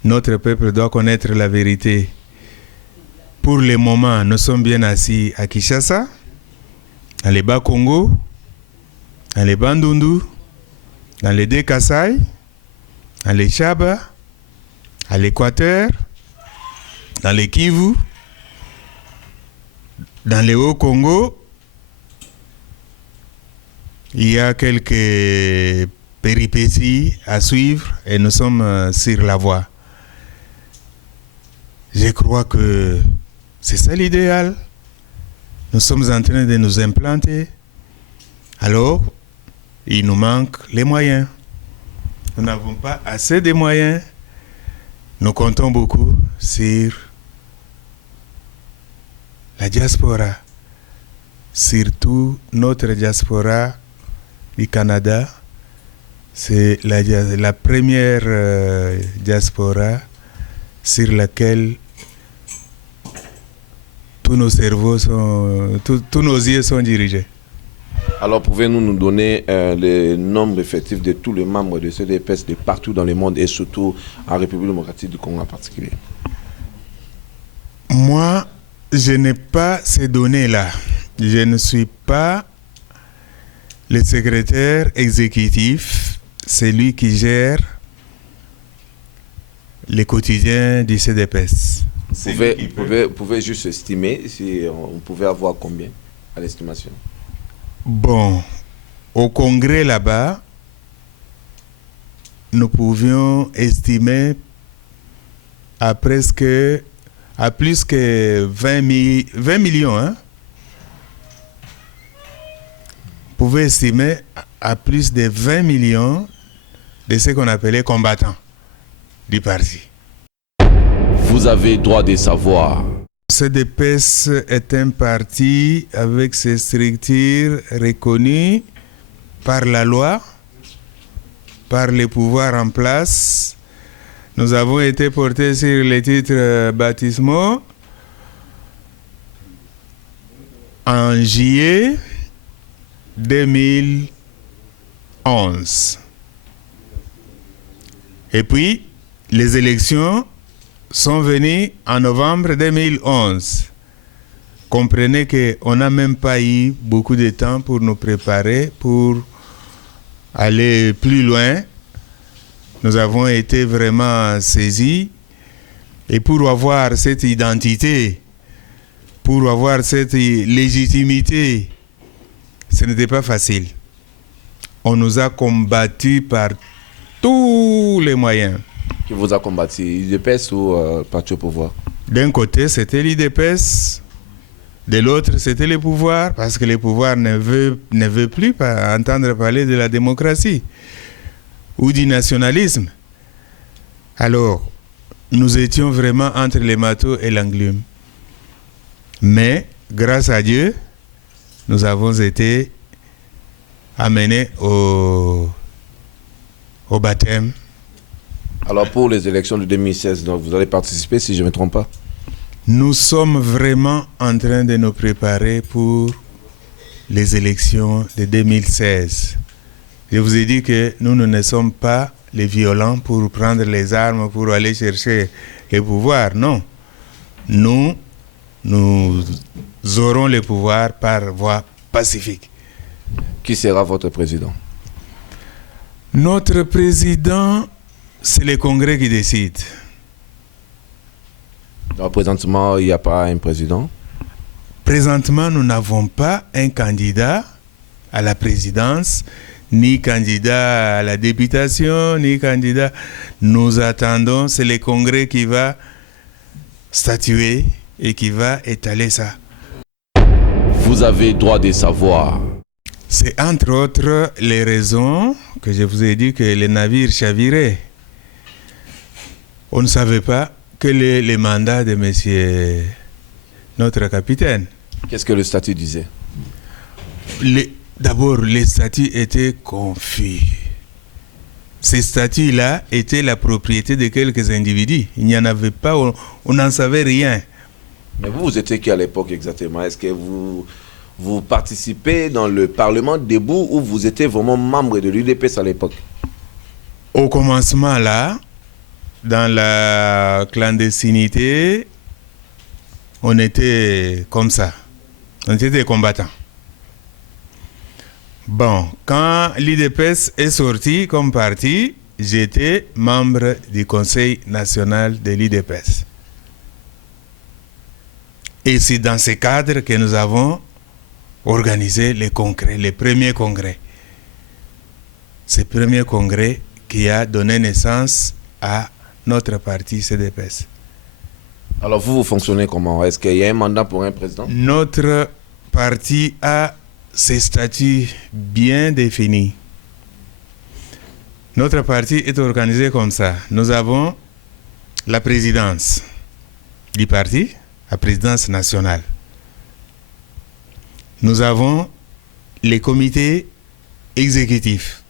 Notre peuple doit connaître la vérité. Pour le moment, nous sommes bien assis à Kinshasa, dans les Bas-Congo, dans les Bandundu, dans les Deux-Kasaï, dans les Chaba, à l'Équateur, dans les Kivu, dans les Hauts-Congo. Il y a quelques péripéties à suivre et nous sommes sur la voie. Je crois que c'est ça l'idéal. Nous sommes en train de nous implanter. Alors, il nous manque les moyens. Nous n'avons pas assez de moyens. Nous comptons beaucoup sur la diaspora, surtout notre diaspora du Canada. C'est la première diaspora sur laquelle tous nos cerveaux tous nos yeux sont dirigés. Alors, pouvez-vous nous donner le nombre effectif de tous les membres de CDPS de partout dans le monde et surtout en République démocratique du Congo en particulier? Moi, je n'ai pas ces données-là. Je ne suis pas le secrétaire exécutif, c'est lui qui gère les quotidiens du CDPS. Vous pouvez juste estimer si on pouvait avoir combien à l'estimation? Bon, au congrès là-bas, nous pouvions estimer à plus que 20 millions. Hein? Vous pouvez estimer à plus de 20 millions de ce qu'on appelait combattants du parti. Vous avez droit de savoir. CDPS est un parti avec ses structures reconnues par la loi, par les pouvoirs en place. Nous avons été portés sur les titres baptismaux en juillet 2011. Et puis, les élections sont venues en novembre 2011. Comprenez qu'on n'a même pas eu beaucoup de temps pour nous préparer, pour aller plus loin. Nous avons été vraiment saisis. Et pour avoir cette identité, pour avoir cette légitimité, ce n'était pas facile. On nous a combattus par tous les moyens. Qui vous a combattu, l'IDPS ou parti au pouvoir? D'un côté, c'était l'IDPS. De l'autre, c'était le pouvoir, parce que le pouvoir ne veut plus entendre parler de la démocratie ou du nationalisme. Alors, nous étions vraiment entre les marteaux et l'enclume. Mais, grâce à Dieu, nous avons été amenés au baptême. Alors pour les élections de 2016, donc vous allez participer si je ne me trompe pas? Nous sommes vraiment en train de nous préparer pour les élections de 2016. Je vous ai dit que nous ne sommes pas les violents pour prendre les armes, pour aller chercher le pouvoir. Non. Nous aurons le pouvoir par voie pacifique. Qui sera votre président? Notre président, c'est le Congrès qui décide. Alors, présentement, il n'y a pas un président? Présentement, nous n'avons pas un candidat à la présidence, ni candidat à la députation, ni candidat. Nous attendons, c'est le Congrès qui va statuer et qui va étaler ça. Vous avez droit de savoir. C'est entre autres les raisons que je vous ai dit que les navires chaviraient. On ne savait pas que les mandats de monsieur notre capitaine. Qu'est-ce que le statut disait? D'abord, les statuts étaient confus. Ces statuts-là étaient la propriété de quelques individus. Il n'y en avait pas, on n'en savait rien. Mais vous étiez qui à l'époque exactement? Est-ce que vous participez dans le Parlement debout ou vous étiez vraiment membre de l'UDPS à l'époque? Au commencement, là, dans la clandestinité, on était comme ça. On était des combattants. Bon, quand l'UDPS est sorti comme parti, j'étais membre du Conseil national de l'UDPS. Et c'est dans ce cadre que nous avons organisé les congrès, les premiers congrès. Ce premier congrès qui a donné naissance à notre parti CDPS. Alors vous fonctionnez comment? Est-ce qu'il y a un mandat pour un président? Notre parti a ses statuts bien définis. Notre parti est organisé comme ça. Nous avons la présidence du parti, la présidence nationale. Nous avons les comités exécutifs.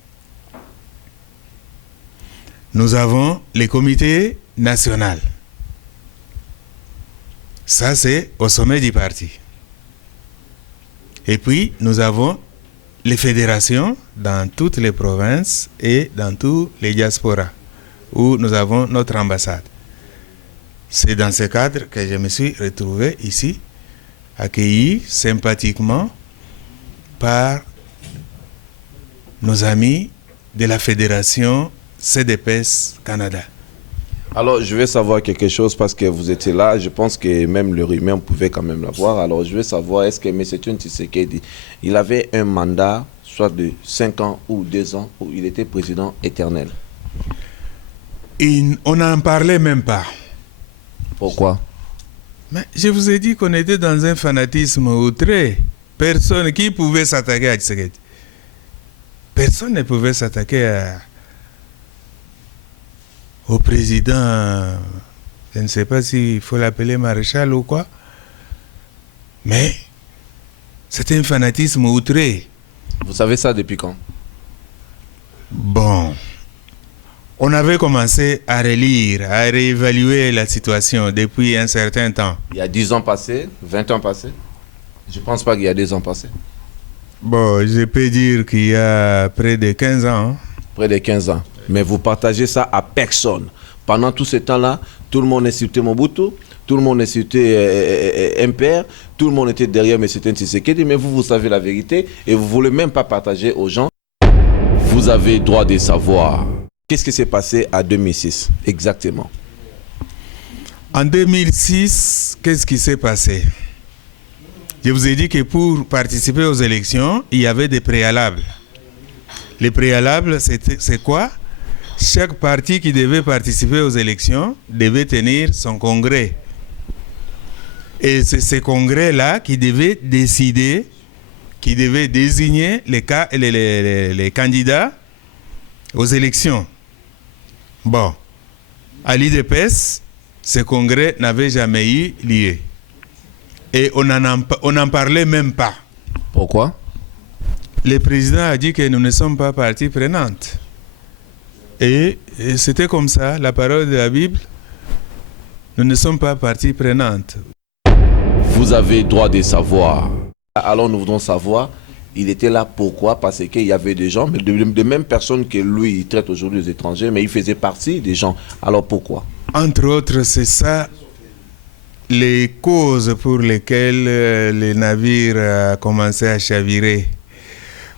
Nous avons les comités nationaux. Ça, c'est au sommet du parti. Et puis, nous avons les fédérations dans toutes les provinces et dans tous les diasporas où nous avons notre ambassade. C'est dans ce cadre que je me suis retrouvé ici, accueilli sympathiquement par nos amis de la fédération CDPS Canada. Alors, je vais savoir quelque chose parce que vous étiez là. Je pense que même le rumeur pouvait quand même l'avoir. Alors, je vais savoir, est-ce que M. Tshisekedi, il avait un mandat, soit de 5 ans ou 2 ans, où il était président éternel? On n'en parlait même pas. Pourquoi? Mais je vous ai dit qu'on était dans un fanatisme outré. Personne qui pouvait s'attaquer à Tshisekedi. Personne ne pouvait s'attaquer au président, je ne sais pas s'il faut l'appeler maréchal ou quoi, mais c'était un fanatisme outré. Vous savez ça depuis quand? Bon, on avait commencé à relire, à réévaluer la situation depuis un certain temps. Il y a 10 ans passés, 20 ans passés? Je ne pense pas qu'il y a 2 ans passés. Bon, je peux dire qu'il y a près de 15 ans. Près de 15 ans. Mais vous partagez ça à personne. Pendant tout ce temps-là, tout le monde insultait Mobutu, tout le monde insultait MPR, tout le monde était derrière M. Tshisekedi, mais vous savez la vérité et vous ne voulez même pas partager aux gens. Vous avez droit de savoir. Qu'est-ce qui s'est passé en 2006 exactement? En 2006, qu'est-ce qui s'est passé? Je vous ai dit que pour participer aux élections, il y avait des préalables. Les préalables, c'est quoi? Chaque parti qui devait participer aux élections devait tenir son congrès. Et c'est ce congrès-là qui devait décider, qui devait désigner les candidats aux élections. Bon, à l'UDPS, ce congrès n'avait jamais eu lieu. Et on n'en parlait même pas. Pourquoi? Le président a dit que nous ne sommes pas partie prenante. Et c'était comme ça, la parole de la Bible. Nous ne sommes pas partie prenante. Vous avez droit de savoir. Alors nous voudrons savoir, il était là pourquoi? Parce qu'il y avait des gens, mais de mêmes personnes que lui, il traite aujourd'hui les étrangers, mais il faisait partie des gens. Alors pourquoi? Entre autres, c'est ça les causes pour lesquelles les navires ont commencé à chavirer.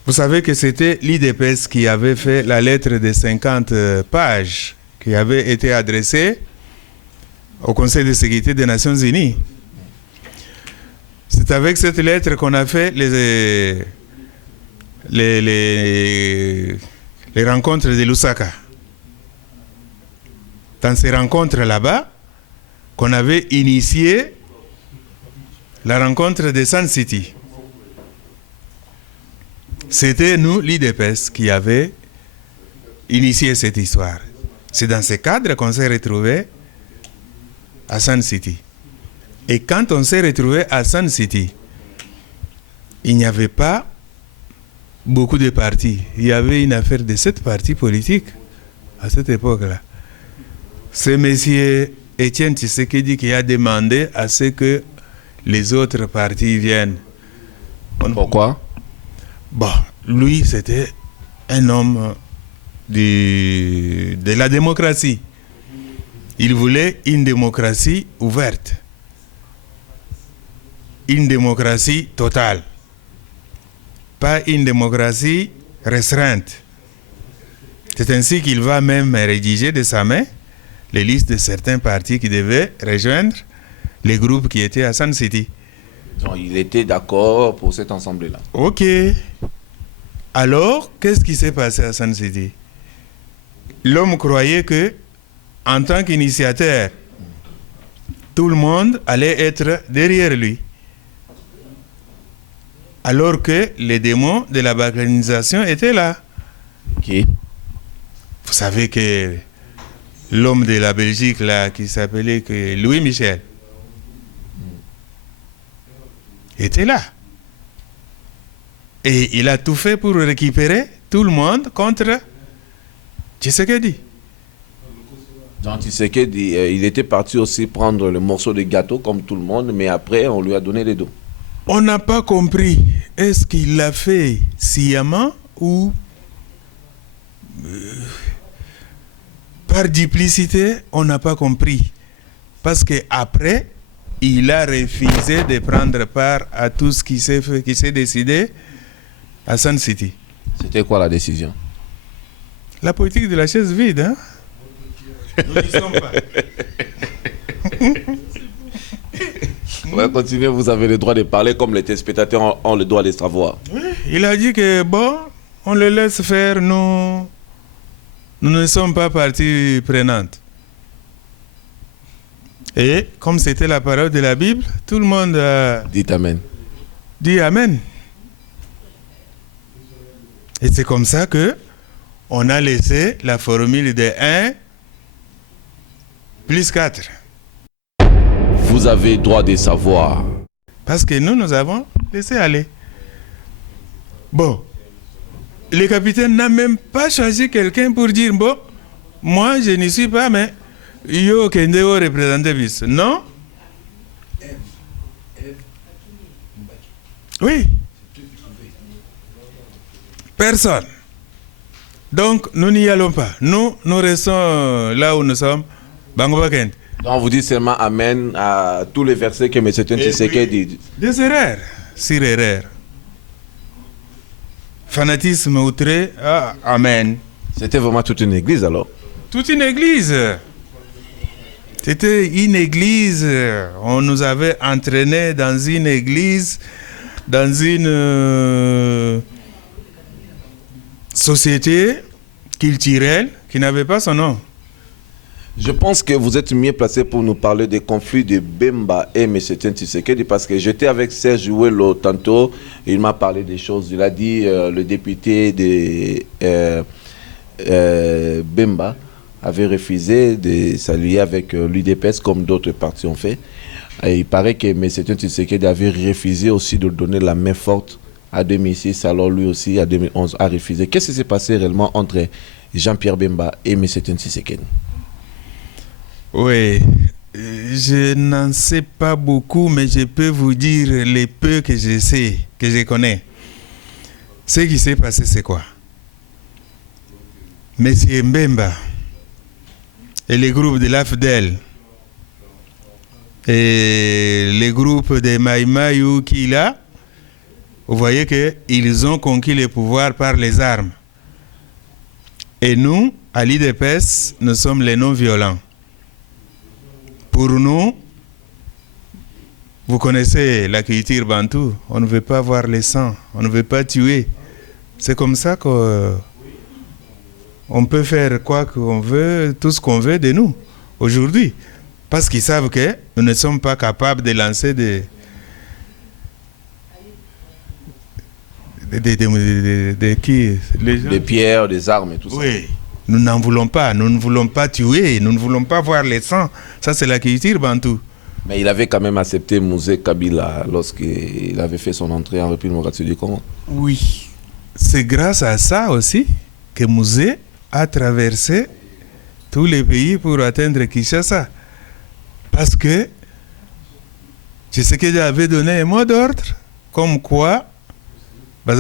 Vous savez que c'était l'IDPS qui avait fait la lettre de 50 pages qui avait été adressée au Conseil de sécurité des Nations Unies. C'est avec cette lettre qu'on a fait les rencontres de Lusaka. Dans ces rencontres là-bas, qu'on avait initié la rencontre de Sun City. C'était nous, l'IDPS, qui avait initié cette histoire. C'est dans ce cadre qu'on s'est retrouvés à Sun City. Et quand on s'est retrouvés à Sun City, il n'y avait pas beaucoup de partis. Il y avait une affaire de 7 partis politiques à cette époque-là. C'est M. Étienne Tshisekedi qui a demandé à ce que les autres partis viennent. Pourquoi? Bon, lui, c'était un homme de la démocratie. Il voulait une démocratie ouverte. Une démocratie totale. Pas une démocratie restreinte. C'est ainsi qu'il va même rédiger de sa main les listes de certains partis qui devaient rejoindre les groupes qui étaient à Sun City. Donc, il était d'accord pour cette assemblée-là. Ok. Alors, qu'est-ce qui s'est passé à Sun City? L'homme croyait que, en tant qu'initiateur, tout le monde allait être derrière lui. Alors que les démons de la balkanisation étaient là. Qui? Vous savez que l'homme de la Belgique, là, qui s'appelait Louis Michel, était là. Et il a tout fait pour récupérer tout le monde contre Tshisekedi. Donc Tshisekedi, il était parti aussi prendre le morceau de gâteau comme tout le monde, mais après on lui a donné les dos. On n'a pas compris. Est-ce qu'il l'a fait sciemment ou par duplicité? On n'a pas compris. Parce qu'après, il a refusé de prendre part à tout ce qui s'est décidé à Sun City. C'était quoi la décision? La politique de la chaise vide, hein? Nous n'y sommes pas. On va continuer, vous avez le droit de parler comme les téléspectateurs ont le droit de savoir. Oui, il a dit que bon, on le laisse faire, nous ne sommes pas partie prenante. Et comme c'était la parole de la Bible, tout le monde a Dites Amen. dit Amen. Et c'est comme ça que on a laissé la formule de 1 plus 4. Vous avez droit de savoir. Parce que nous avons laissé aller. Bon, le capitaine n'a même pas choisi quelqu'un pour dire, bon, moi je n'y suis pas, mais yo kendeo représenter bis. Non? Oui. Personne. Donc nous n'y allons pas. Nous restons là où nous sommes. Bangobakent. Donc vous dites seulement Amen à tous les versets que M. Tshisekedi dit. Des erreurs, sur erreurs. Fanatisme outré, Amen. C'était vraiment toute une église alors. Toute une église. C'était une église. On nous avait entraînés dans une église, dans une société culturelle qui n'avait pas son nom. Je pense que vous êtes mieux placé pour nous parler des conflits de Bemba et M. Tshisekedi parce que j'étais avec Serge Ouello tantôt, il m'a parlé des choses. Il a dit le député de Bemba avait refusé de s'allier avec l'UDPS comme d'autres partis ont fait. Et il paraît que M. Tshisekedi avait refusé aussi de donner la main forte à 2006, alors lui aussi, à 2011, a refusé. Qu'est-ce qui s'est passé réellement entre Jean-Pierre Bemba et M. Tshisekedi? Oui, je n'en sais pas beaucoup, mais je peux vous dire les peu que je sais, que je connais. Ce qui s'est passé, c'est quoi? Monsieur Mbemba et les groupes de l'AFDEL et les groupes de Maïmaï ou Kila, vous voyez qu'ils ont conquis le pouvoir par les armes. Et nous, à l'IDPS, nous sommes les non-violents. Pour nous, vous connaissez la culture bantou, on ne veut pas voir les sangs, on ne veut pas tuer. C'est comme ça qu'on peut faire quoi qu'on veut, tout ce qu'on veut de nous, aujourd'hui. Parce qu'ils savent que nous ne sommes pas capables de lancer des pierres, des armes et tout ça. Oui, nous n'en voulons pas. Nous ne voulons pas tuer. Nous ne voulons pas voir les sangs. Ça, c'est la culture bantou. Mais il avait quand même accepté Mouzé Kabila lorsqu'il avait fait son entrée en République démocratique du Congo. Oui. C'est grâce à ça aussi que Mouzé a traversé tous les pays pour atteindre Kinshasa. Parce que Tshisekedi avait donné un mot d'ordre comme quoi mais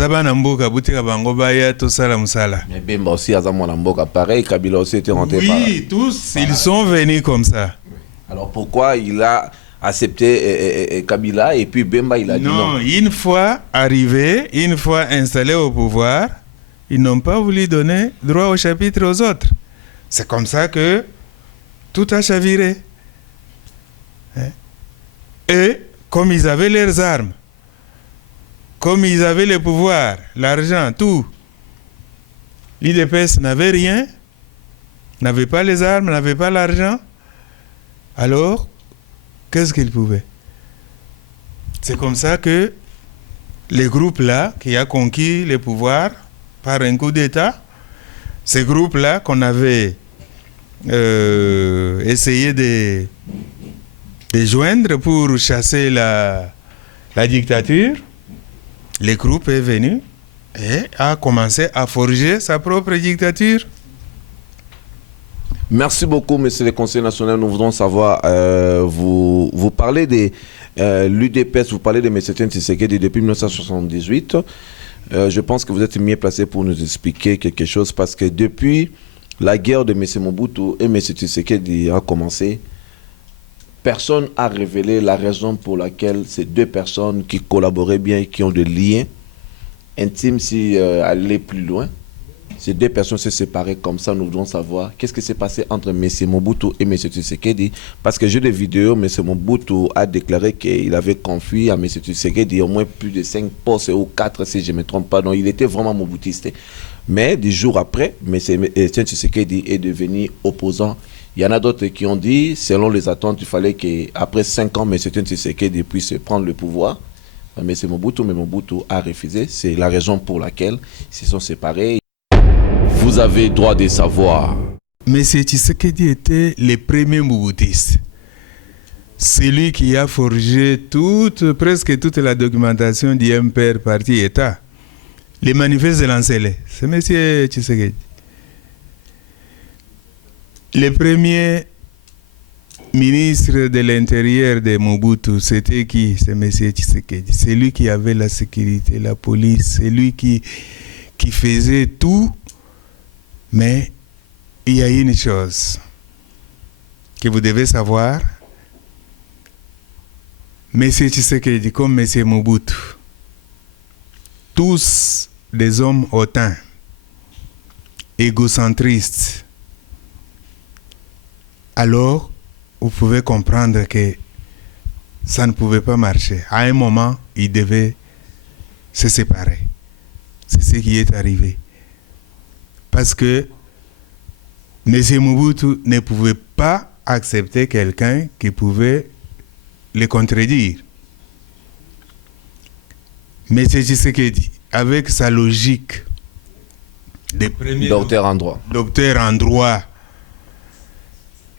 Bemba aussi a Zamouanamboka, pareil, Kabila aussi était rentré par là. Oui, tous, ils sont venus comme ça. Alors pourquoi il a accepté Kabila et puis Bemba il a dit non? Une fois arrivé, une fois installé au pouvoir, ils n'ont pas voulu donner droit au chapitre aux autres. C'est comme ça que tout a chaviré. Et comme ils avaient leurs armes, comme ils avaient le pouvoir, l'argent, tout, l'IDPS n'avait rien, n'avait pas les armes, n'avait pas l'argent. Alors, qu'est-ce qu'ils pouvaient? C'est comme ça que les groupes-là, qui a conquis le pouvoir par un coup d'État, ces groupes-là qu'on avait essayé de joindre pour chasser la dictature, le groupe est venu et a commencé à forger sa propre dictature. Merci beaucoup, monsieur le conseiller national. Nous voudrons savoir, vous parlez de l'UDPS, vous parlez de M. Tshisekedi depuis 1978. Je pense que vous êtes mieux placé pour nous expliquer quelque chose parce que depuis la guerre de M. Mobutu et M. Tshisekedi a commencé, personne n'a révélé la raison pour laquelle ces deux personnes qui collaboraient bien et qui ont des liens intimes, si aller plus loin, ces deux personnes se séparaient comme ça. Nous devons savoir qu'est-ce qui s'est passé entre M. Mobutu et M. Tshisekedi. Parce que j'ai des vidéos, M. Mobutu a déclaré qu'il avait confié à M. Tshisekedi au moins plus de 5 postes ou 4 si je ne me trompe pas. Donc il était vraiment moboutiste. Mais des jours après, M. Tshisekedi est devenu opposant. Il y en a d'autres qui ont dit, selon les attentes, il fallait qu'après 5 ans, M. Tshisekedi puisse prendre le pouvoir. Mais c'est Mobutu a refusé. C'est la raison pour laquelle ils se sont séparés. Vous avez droit de savoir. M. Tshisekedi était le premier moboutiste. C'est lui qui a forgé presque toute la documentation du MPR Parti État. Les manifestes de l'Ancélé, c'est M. Tshisekedi. Le premier ministre de l'Intérieur de Mobutu, c'était qui? C'est M. Tshisekedi. C'est lui qui avait la sécurité, la police. C'est lui qui faisait tout. Mais il y a une chose que vous devez savoir. M. Tshisekedi comme M. Mobutu, tous des hommes hautains, égocentristes, alors vous pouvez comprendre que ça ne pouvait pas marcher. À un moment, ils devaient se séparer. C'est ce qui est arrivé. Parce que M. Mobutu ne pouvait pas accepter quelqu'un qui pouvait le contredire. M. Tshisekedi, avec sa logique de premier docteur en droit,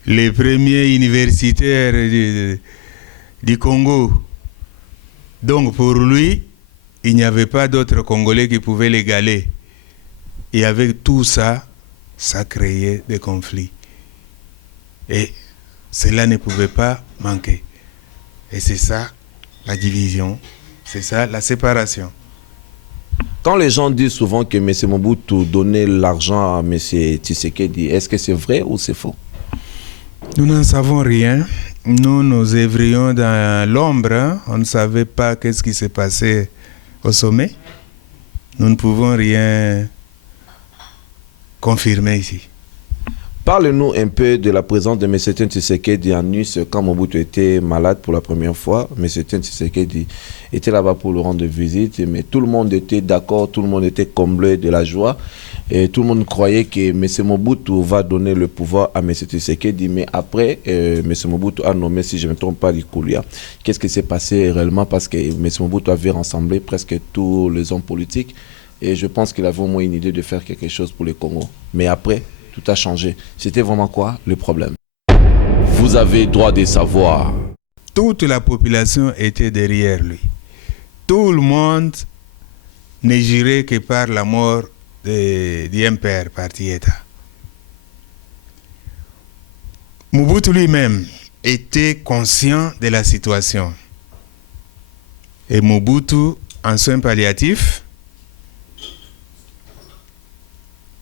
les premiers universitaires du Congo. Donc pour lui, il n'y avait pas d'autres Congolais qui pouvaient l'égaler. Et avec tout ça, ça créait des conflits. Et cela ne pouvait pas manquer. Et c'est ça la division, c'est ça la séparation. Quand les gens disent souvent que M. Mobutu donnait l'argent à M. Tshisekedi, est-ce que c'est vrai ou c'est faux? Nous n'en savons rien. Nous œuvrions dans l'ombre. Hein. On ne savait pas qu'est-ce qui s'est passé au sommet. Nous ne pouvons rien confirmer ici. Parle-nous un peu de la présence de M. Tshisekedi en Nice quand Mobutu était malade pour la première fois. M. Tshisekedi était là-bas pour le rendre visite, mais tout le monde était d'accord, tout le monde était comblé de la joie. Et tout le monde croyait que M. Mobutu va donner le pouvoir à M. Tshisekedi, mais après, M. Mobutu a nommé, si je ne me trompe pas, Likulia. Qu'est-ce qui s'est passé réellement? Parce que M. Mobutu avait rassemblé presque tous les hommes politiques et je pense qu'il avait au moins une idée de faire quelque chose pour le Congo. Mais après, tout a changé. C'était vraiment quoi le problème? Vous avez droit de savoir. Toute la population était derrière lui. Tout le monde ne jurait que par la mort d'un père parti État. Mobutu lui-même était conscient de la situation. Et Mobutu, en soins palliatifs,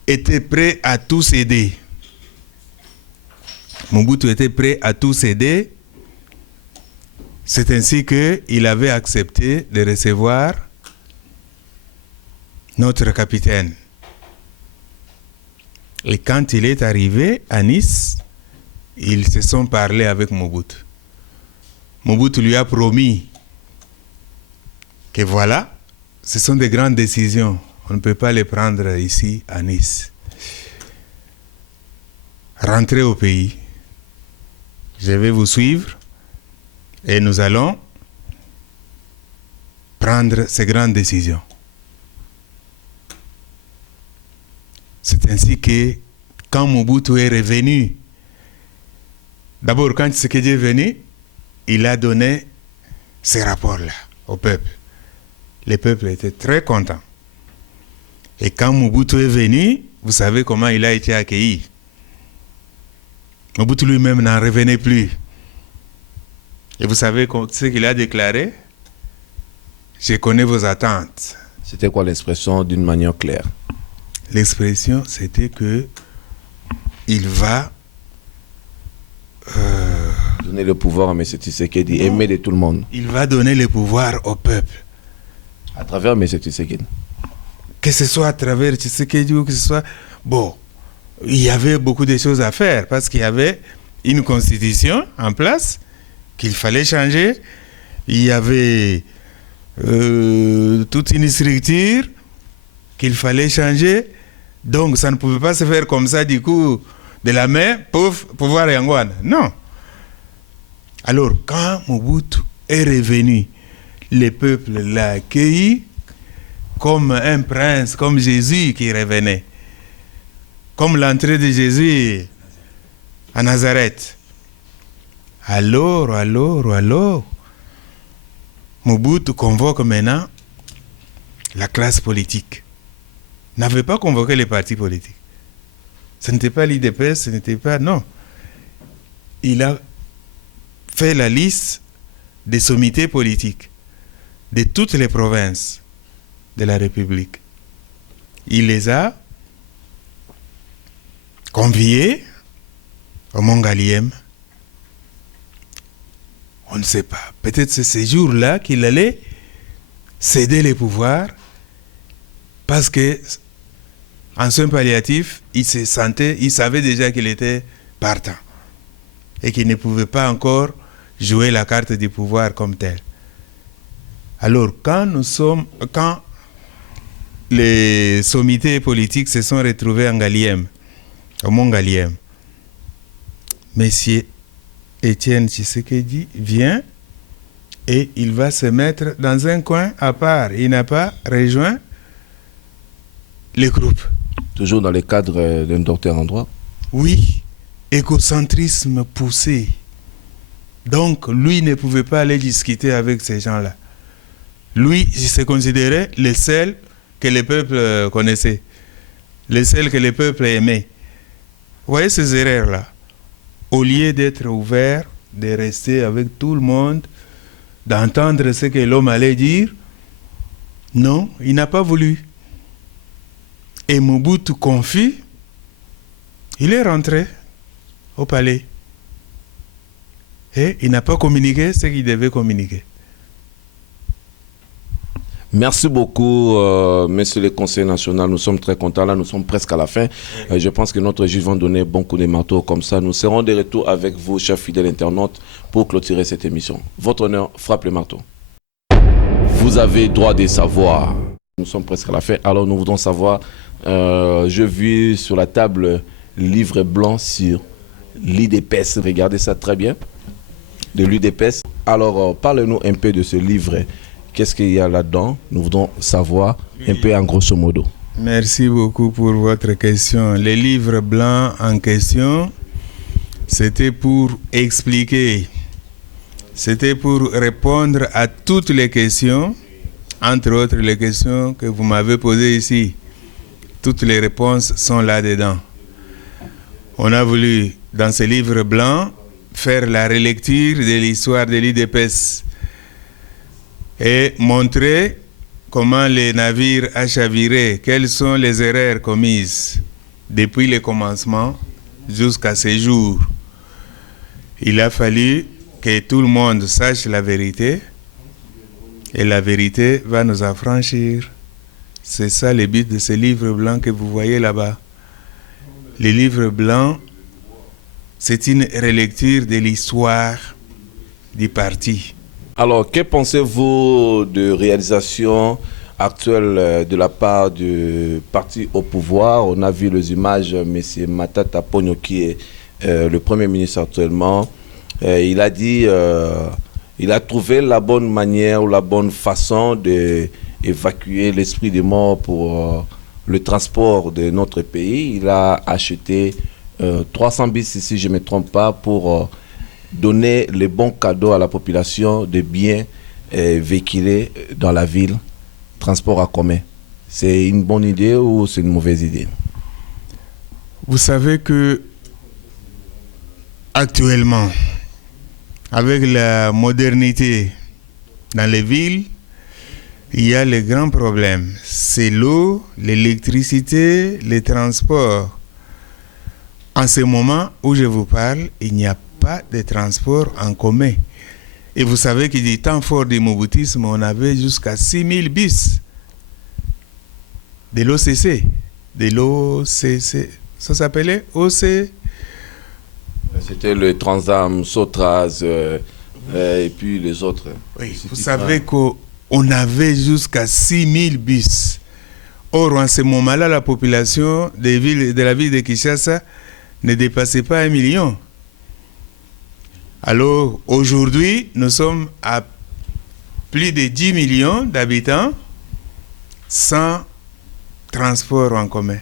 était prêt à tout céder. Mobutu était prêt à tout céder. C'est ainsi qu'il avait accepté de recevoir notre capitaine. Et quand il est arrivé à Nice, ils se sont parlé avec Mobutu. Mobutu lui a promis que voilà, ce sont des grandes décisions. On ne peut pas les prendre ici à Nice. Rentrez au pays. Je vais vous suivre et nous allons prendre ces grandes décisions. C'est ainsi que quand Mobutu est revenu, d'abord quand Tshisekedi est venu, il a donné ces rapports-là au peuple. Le peuple était très content. Et quand Mobutu est venu, vous savez comment il a été accueilli. Mobutu lui-même n'en revenait plus. Et vous savez ce qu'il a déclaré? Je connais vos attentes. C'était quoi l'expression d'une manière claire? L'expression, c'était que il va donner le pouvoir à M. Tshisekedi, aimé de tout le monde. Il va donner le pouvoir au peuple. À travers M. Tshisekedi. Que ce soit à travers Tshisekedi ou que ce soit... Bon, il y avait beaucoup de choses à faire parce qu'il y avait une constitution en place qu'il fallait changer. Il y avait toute une structure qu'il fallait changer. Donc, ça ne pouvait pas se faire comme ça, du coup, de la main, pouf, pouvoir et Angoine. Non. Alors, quand Mobutu est revenu, le peuple l'a accueilli comme un prince, comme Jésus qui revenait. Comme l'entrée de Jésus à Nazareth. Alors, Mobutu convoque maintenant la classe politique. N'avait pas convoqué les partis politiques. Ce n'était pas l'IDPS, ce n'était pas... Non. Il a fait la liste des sommités politiques de toutes les provinces de la République. Il les a conviés au Mont Galiem. On ne sait pas. Peut-être c'est ces jours-là qu'il allait céder les pouvoirs parce que en soins palliatifs, il savait déjà qu'il était partant et qu'il ne pouvait pas encore jouer la carte du pouvoir comme tel. Alors, quand les sommités politiques se sont retrouvées en Galiem, au Mont Galiem, Monsieur Étienne Tshisekedi vient et il va se mettre dans un coin à part. Il n'a pas rejoint les groupes. Toujours dans le cadre d'un docteur en droit? Oui, écocentrisme poussé. Donc, lui ne pouvait pas aller discuter avec ces gens-là. Lui, il se considérait le seul que le peuple connaissait, le seul que le peuple aimait. Vous voyez ces erreurs-là? Au lieu d'être ouvert, de rester avec tout le monde, d'entendre ce que l'homme allait dire, non, il n'a pas voulu. Et Mobutu confus, il est rentré au palais. Et il n'a pas communiqué ce qu'il devait communiquer. Merci beaucoup, monsieur le conseiller national. Nous sommes très contents. Là, nous sommes presque à la fin. Je pense que notre juge va donner bon coup de marteau comme ça. Nous serons de retour avec vous, chers fidèles internautes, pour clôturer cette émission. Votre honneur, frappe le marteau. Vous avez droit de savoir. Nous sommes presque à la fin. Alors, nous voudrons savoir. Je vis sur la table livre blanc sur l'UDPS. Regardez ça très bien. De l'UDPS. Alors, parlez-nous un peu de ce livre. Qu'est-ce qu'il y a là-dedans? Nous voudrons savoir un peu en grosso modo. Merci beaucoup pour votre question. Le livre blanc en question, c'était pour expliquer, c'était pour répondre à toutes les questions, entre autres les questions que vous m'avez posées ici. Toutes les réponses sont là-dedans. On a voulu, dans ce livre blanc, faire la relecture de l'histoire de l'UDPS et montrer comment les navires a chaviré, quelles sont les erreurs commises depuis le commencement jusqu'à ce jour. Il a fallu que tout le monde sache la vérité et la vérité va nous affranchir. C'est ça le but de ce livre blanc que vous voyez là-bas. Le livre blanc, c'est une relecture de l'histoire du parti. Alors, que pensez-vous de réalisation actuelle de la part du parti au pouvoir? On a vu les images, M. Matata Ponyo, qui est le Premier ministre actuellement. Il a dit, il a trouvé la bonne manière ou la bonne façon d'évacuer l'esprit des morts pour le transport de notre pays. Il a acheté 300 bis, si je ne me trompe pas, pour donner les bons cadeaux à la population de biens véhiculés dans la ville, transport en commun. C'est une bonne idée ou c'est une mauvaise idée? Vous savez que actuellement, avec la modernité dans les villes, il y a les grands problèmes. C'est l'eau, l'électricité, les transports. En ce moment où je vous parle, il n'y a pas de transport en commun. Et vous savez que du temps fort du moboutisme, on avait jusqu'à 6000 bus de l'OCC. De l'OCC. Ça s'appelait OC. C'était le Transam, Sotraz et puis les autres. Oui, vous savez qu'on avait jusqu'à 6000 bus. Or, en ce moment-là, la population de la ville de Kinshasa ne dépassait pas 1 million. Alors, aujourd'hui, nous sommes à plus de 10 millions d'habitants sans transport en commun.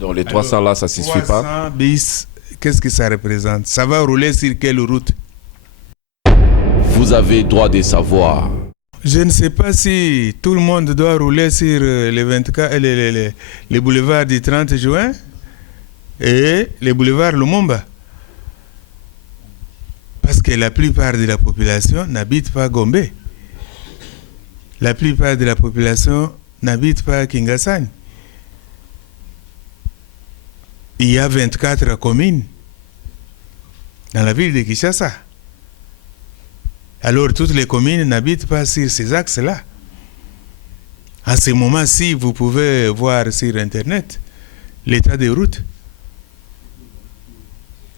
Donc les 300 là, ça ne suffit pas? 300 bis, qu'est-ce que ça représente? Ça va rouler sur quelle route? Vous avez droit de savoir. Je ne sais pas si tout le monde doit rouler sur les boulevards du 30 juin et les boulevards Lumumba. Parce que la plupart de la population n'habite pas Gombe. La plupart de la population n'habite pas Kingasani. Il y a 24 communes dans la ville de Kinshasa. Alors toutes les communes n'habitent pas sur ces axes-là. À ce moment-ci, vous pouvez voir sur Internet l'état des routes.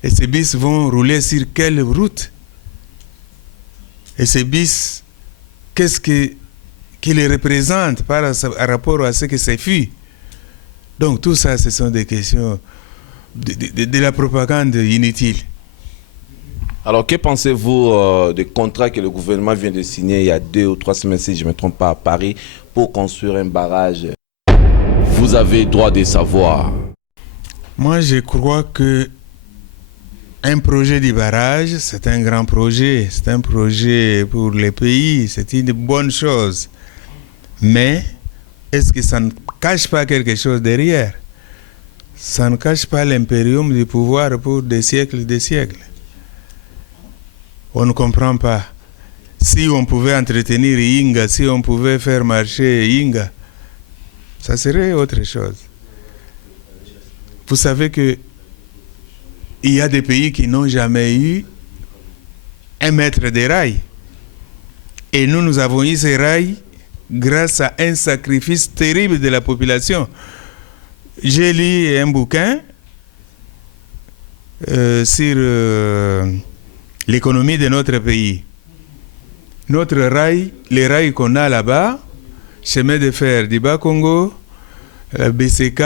Et ces bus vont rouler sur quelle route? Et ces bus, qu'est-ce qu'ils représentent par rapport à ce que c'est fait? Donc tout ça, ce sont des questions de la propagande inutile. Alors, que pensez-vous des contrats que le gouvernement vient de signer il y a 2 ou 3 semaines, si je ne me trompe pas, à Paris, pour construire un barrage? Vous avez droit de savoir. Moi, je crois que un projet de barrage, c'est un grand projet, c'est un projet pour les pays, c'est une bonne chose. Mais est-ce que ça ne cache pas quelque chose derrière? Ça ne cache pas l'impérium du pouvoir pour des siècles et des siècles. On ne comprend pas. Si on pouvait entretenir Inga, si on pouvait faire marcher Inga, ça serait autre chose. Vous savez que il y a des pays qui n'ont jamais eu un maître des rails. Et nous avons eu ces rails grâce à un sacrifice terrible de la population. J'ai lu un bouquin sur l'économie de notre pays. Notre rail, les rails qu'on a là-bas, chemin de fer du Bas-Congo, BCK,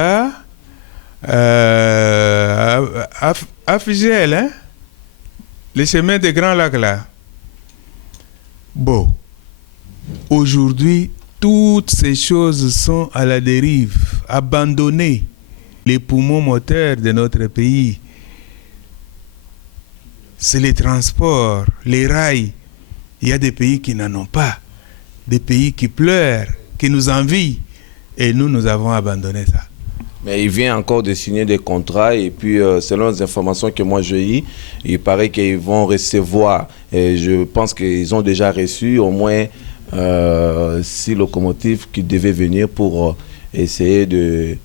Afigel, hein? Les chemins des Grands Lacs là. Bon, aujourd'hui, toutes ces choses sont à la dérive, abandonnées. Les poumons moteurs de notre pays, c'est les transports, les rails. Il y a des pays qui n'en ont pas, des pays qui pleurent, qui nous envient, et nous avons abandonné ça. Mais il vient encore de signer des contrats et puis selon les informations que moi j'ai eues, il paraît qu'ils vont recevoir, et je pense qu'ils ont déjà reçu au moins 6 locomotives qui devaient venir pour essayer de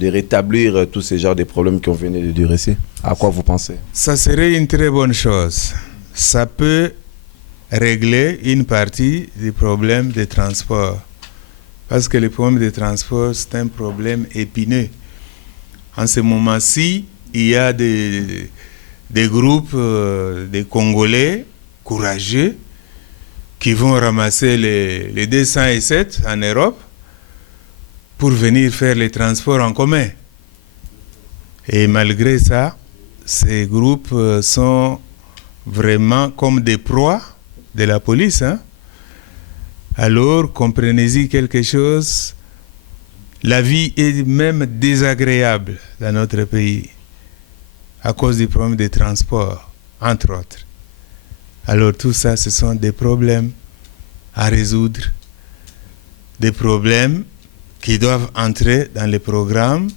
rétablir tous ces genres de problèmes qu'on venait de dresser. À quoi vous pensez? Ça serait une très bonne chose. Ça peut régler une partie du problème des transports. Parce que le problème des transports, c'est un problème épineux. En ce moment-ci, il y a des groupes de Congolais courageux qui vont ramasser les 207 en Europe pour venir faire les transports en commun. Et malgré ça, ces groupes sont vraiment comme des proies de la police, hein? Alors, comprenez-y quelque chose, la vie est même désagréable dans notre pays à cause du problème des transports, entre autres. Alors tout ça, ce sont des problèmes à résoudre, des problèmes qui doivent entrer dans les programmes,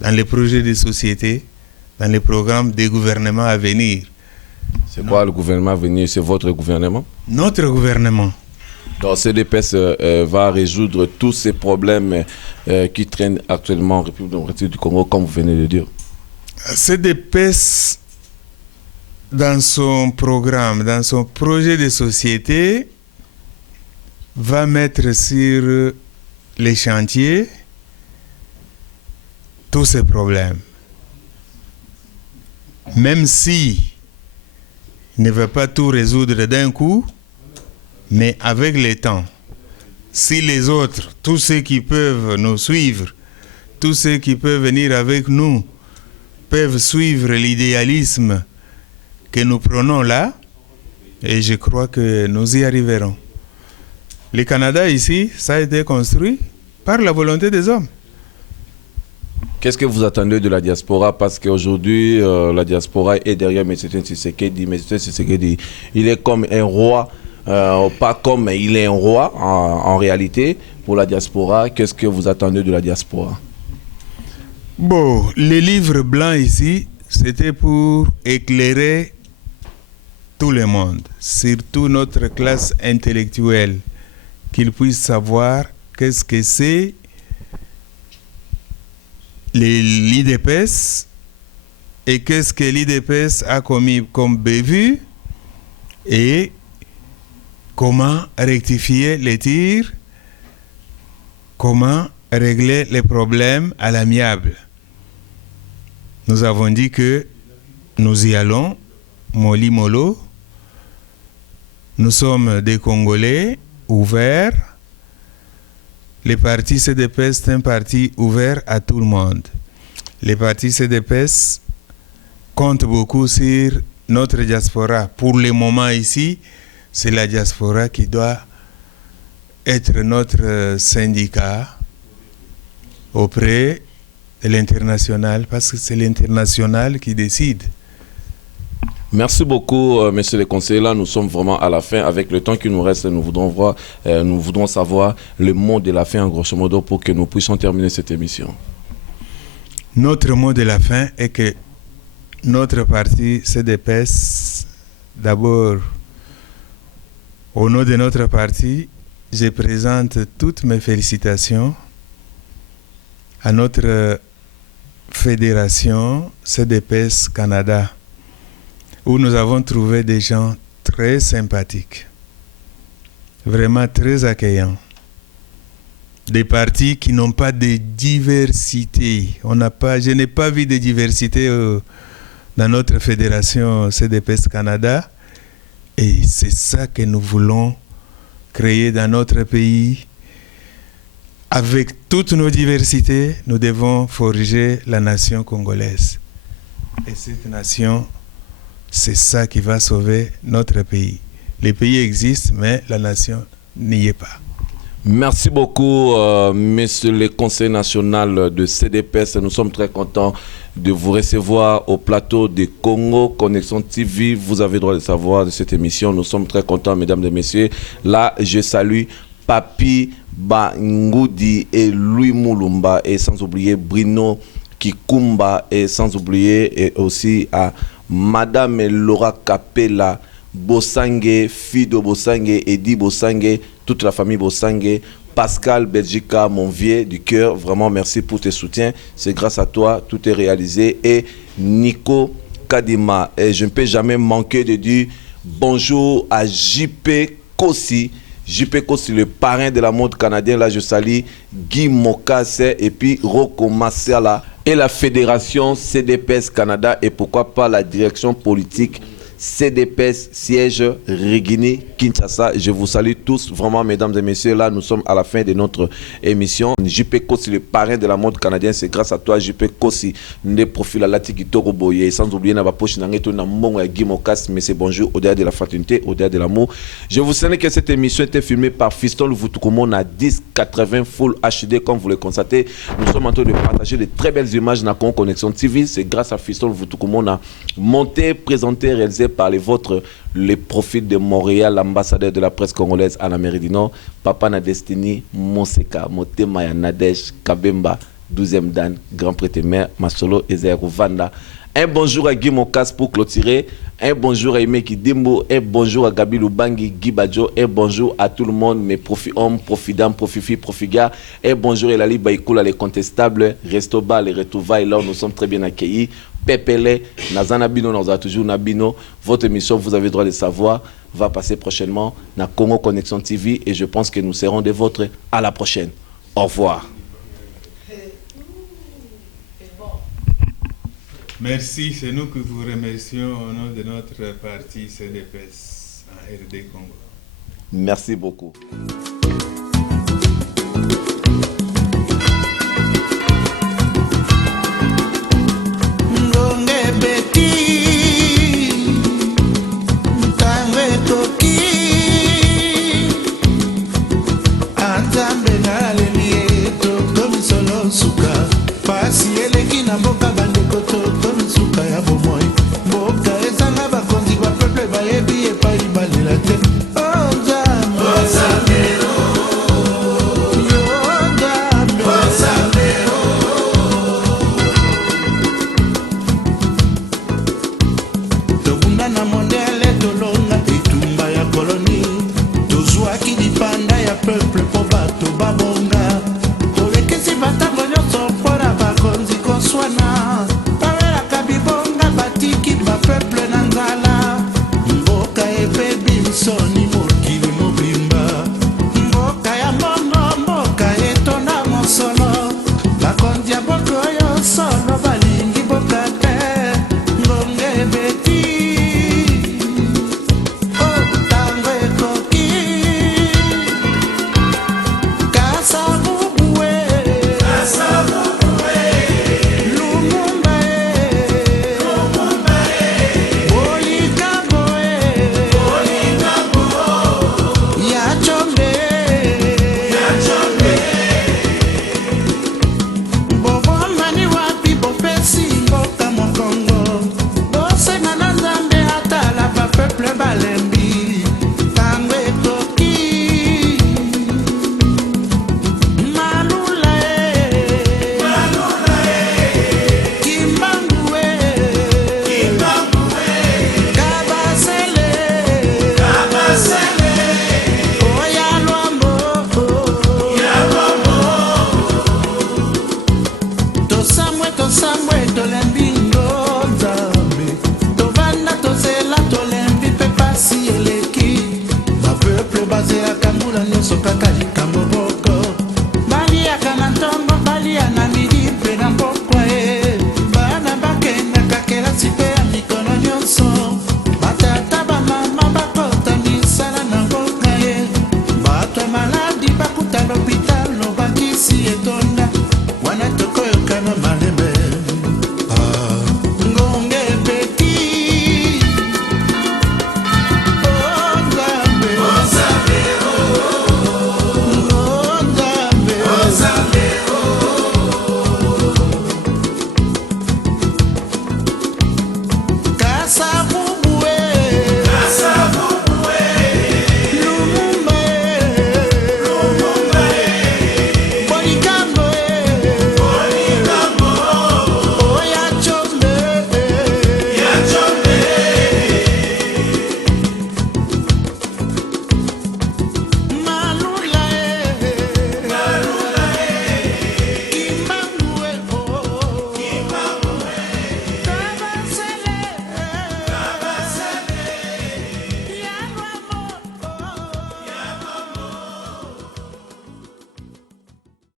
dans les projets de société, dans les programmes des gouvernements à venir. C'est quoi le gouvernement à venir? C'est votre gouvernement? Notre gouvernement. Donc, CDPS va résoudre tous ces problèmes qui traînent actuellement en République démocratique du Congo, comme vous venez de dire. CDPS, dans son programme, dans son projet de société, va mettre sur les chantiers tous ces problèmes. Même si il ne va pas tout résoudre d'un coup, mais avec le temps, si les autres, tous ceux qui peuvent nous suivre, tous ceux qui peuvent venir avec nous, peuvent suivre l'idéalisme que nous prenons là, et je crois que nous y arriverons. Le Canada ici, ça a été construit par la volonté des hommes. Qu'est-ce que vous attendez de la diaspora? Parce qu'aujourd'hui, la diaspora est derrière M. Tshisekedi. M. Tshisekedi, il est comme un roi. Pas comme il est un roi en réalité pour la diaspora. Qu'est-ce que vous attendez de la diaspora? Bon, les livres blancs ici, c'était pour éclairer tout le monde, surtout notre classe intellectuelle, qu'ils puissent savoir qu'est-ce que c'est l'IDPS et qu'est-ce que l'IDPS a commis comme bévue et comment rectifier les tirs, comment régler les problèmes à l'amiable. Nous avons dit que nous y allons, molly mollo. Nous sommes des Congolais ouverts. Le parti CDPS est un parti ouvert à tout le monde. Le parti CDPS compte beaucoup sur notre diaspora. Pour le moment ici, c'est la diaspora qui doit être notre syndicat auprès de l'international, parce que c'est l'international qui décide. Merci beaucoup, messieurs les conseillers. Là, nous sommes vraiment à la fin. Avec le temps qui nous reste, nous voudrons savoir le mot de la fin, en grosso modo, pour que nous puissions terminer cette émission. Notre mot de la fin est que notre parti CDPS, d'abord, au nom de notre parti, je présente toutes mes félicitations à notre fédération CDPS Canada, où nous avons trouvé des gens très sympathiques, vraiment très accueillants. Des partis qui n'ont pas de diversité. Je n'ai pas vu de diversité dans notre fédération CDPS Canada. Et c'est ça que nous voulons créer dans notre pays. Avec toutes nos diversités, nous devons forger la nation congolaise. Et cette nation, c'est ça qui va sauver notre pays. Les pays existent, mais la nation n'y est pas. Merci beaucoup, monsieur le conseil national de CDPS. Nous sommes très contents de vous recevoir au plateau de Congo Connexion TV. Vous avez le droit de savoir de cette émission. Nous sommes très contents, mesdames et messieurs. Là, je salue Papi Bangoudi et Louis Moulumba, et sans oublier Bruno Kikumba, et sans oublier et aussi à Madame Laura Capella, Bosangue, Fido Bosangue, Eddie Bosangue, toute la famille Bosangue, Pascal Belgica, mon vieux du cœur, vraiment merci pour tes soutiens. C'est grâce à toi, tout est réalisé. Et Nico Kadima, et je ne peux jamais manquer de dire bonjour à JP Kossi. JP Kossi, le parrain de la mode canadienne. Là, je salue Guy Mokase et puis Rocco Massala et la fédération CDPS Canada, et pourquoi pas la direction politique CDPS siège Regini Kinshasa. Je vous salue tous, vraiment, mesdames et messieurs. Là, nous sommes à la fin de notre émission. JP Kossi, le parrain de la mode canadienne, c'est grâce à toi, JP Kossi. Nous profils à l'Atiki Toroboye, sans oublier na poche nangeto na mongo ya Guy Mokas, mais c'est bonjour au-delà de la fraternité, au-delà de l'amour. Je vous signale que cette émission était filmée par Fiston Vutukumo à 1080 Full HD, comme vous le constatez. Nous sommes en train de partager de très belles images dans Congo Connexion TV. C'est grâce à Fiston Vutukumo à monté, présenté, réalisé par les vôtres, les profils de Montréal, l'ambassadeur de la presse congolaise en Amérique du Nord, Papa na Destiny, Monseka, Motema ya Nadej, Kabemba, 12e Dan, Grand Prêtre Maire, Masolo, Ezeru Vanda. Un bonjour à Guy Mokas pour clôturer, un bonjour à Imeki Dimbo, un bonjour à Gabi Lubangi, Guy Badjo, un bonjour à tout le monde, mes profits hommes, profits dames, profits filles, profits gars, un bonjour à Elali Baïkoula, les contestables, Resto Bar, les retrouvailles, là nous sommes très bien accueillis. Pepele, Nazana Bino, nous avons toujours Nabino. Votre émission, vous avez le droit de savoir, va passer prochainement dans Congo Connexion TV, et je pense que nous serons des vôtres. À la prochaine. Au revoir. Merci, c'est nous que vous remercions au nom de notre parti CDPS en RD Congo. Merci beaucoup. Oh, ntongo balia na midi mpe na pokwa ye bana bakendaka kelasi mpe ya mikolo nyonso batata bamama bakota misala na mboka ye bato ya maladi bakuta lopitalo bakisi etoni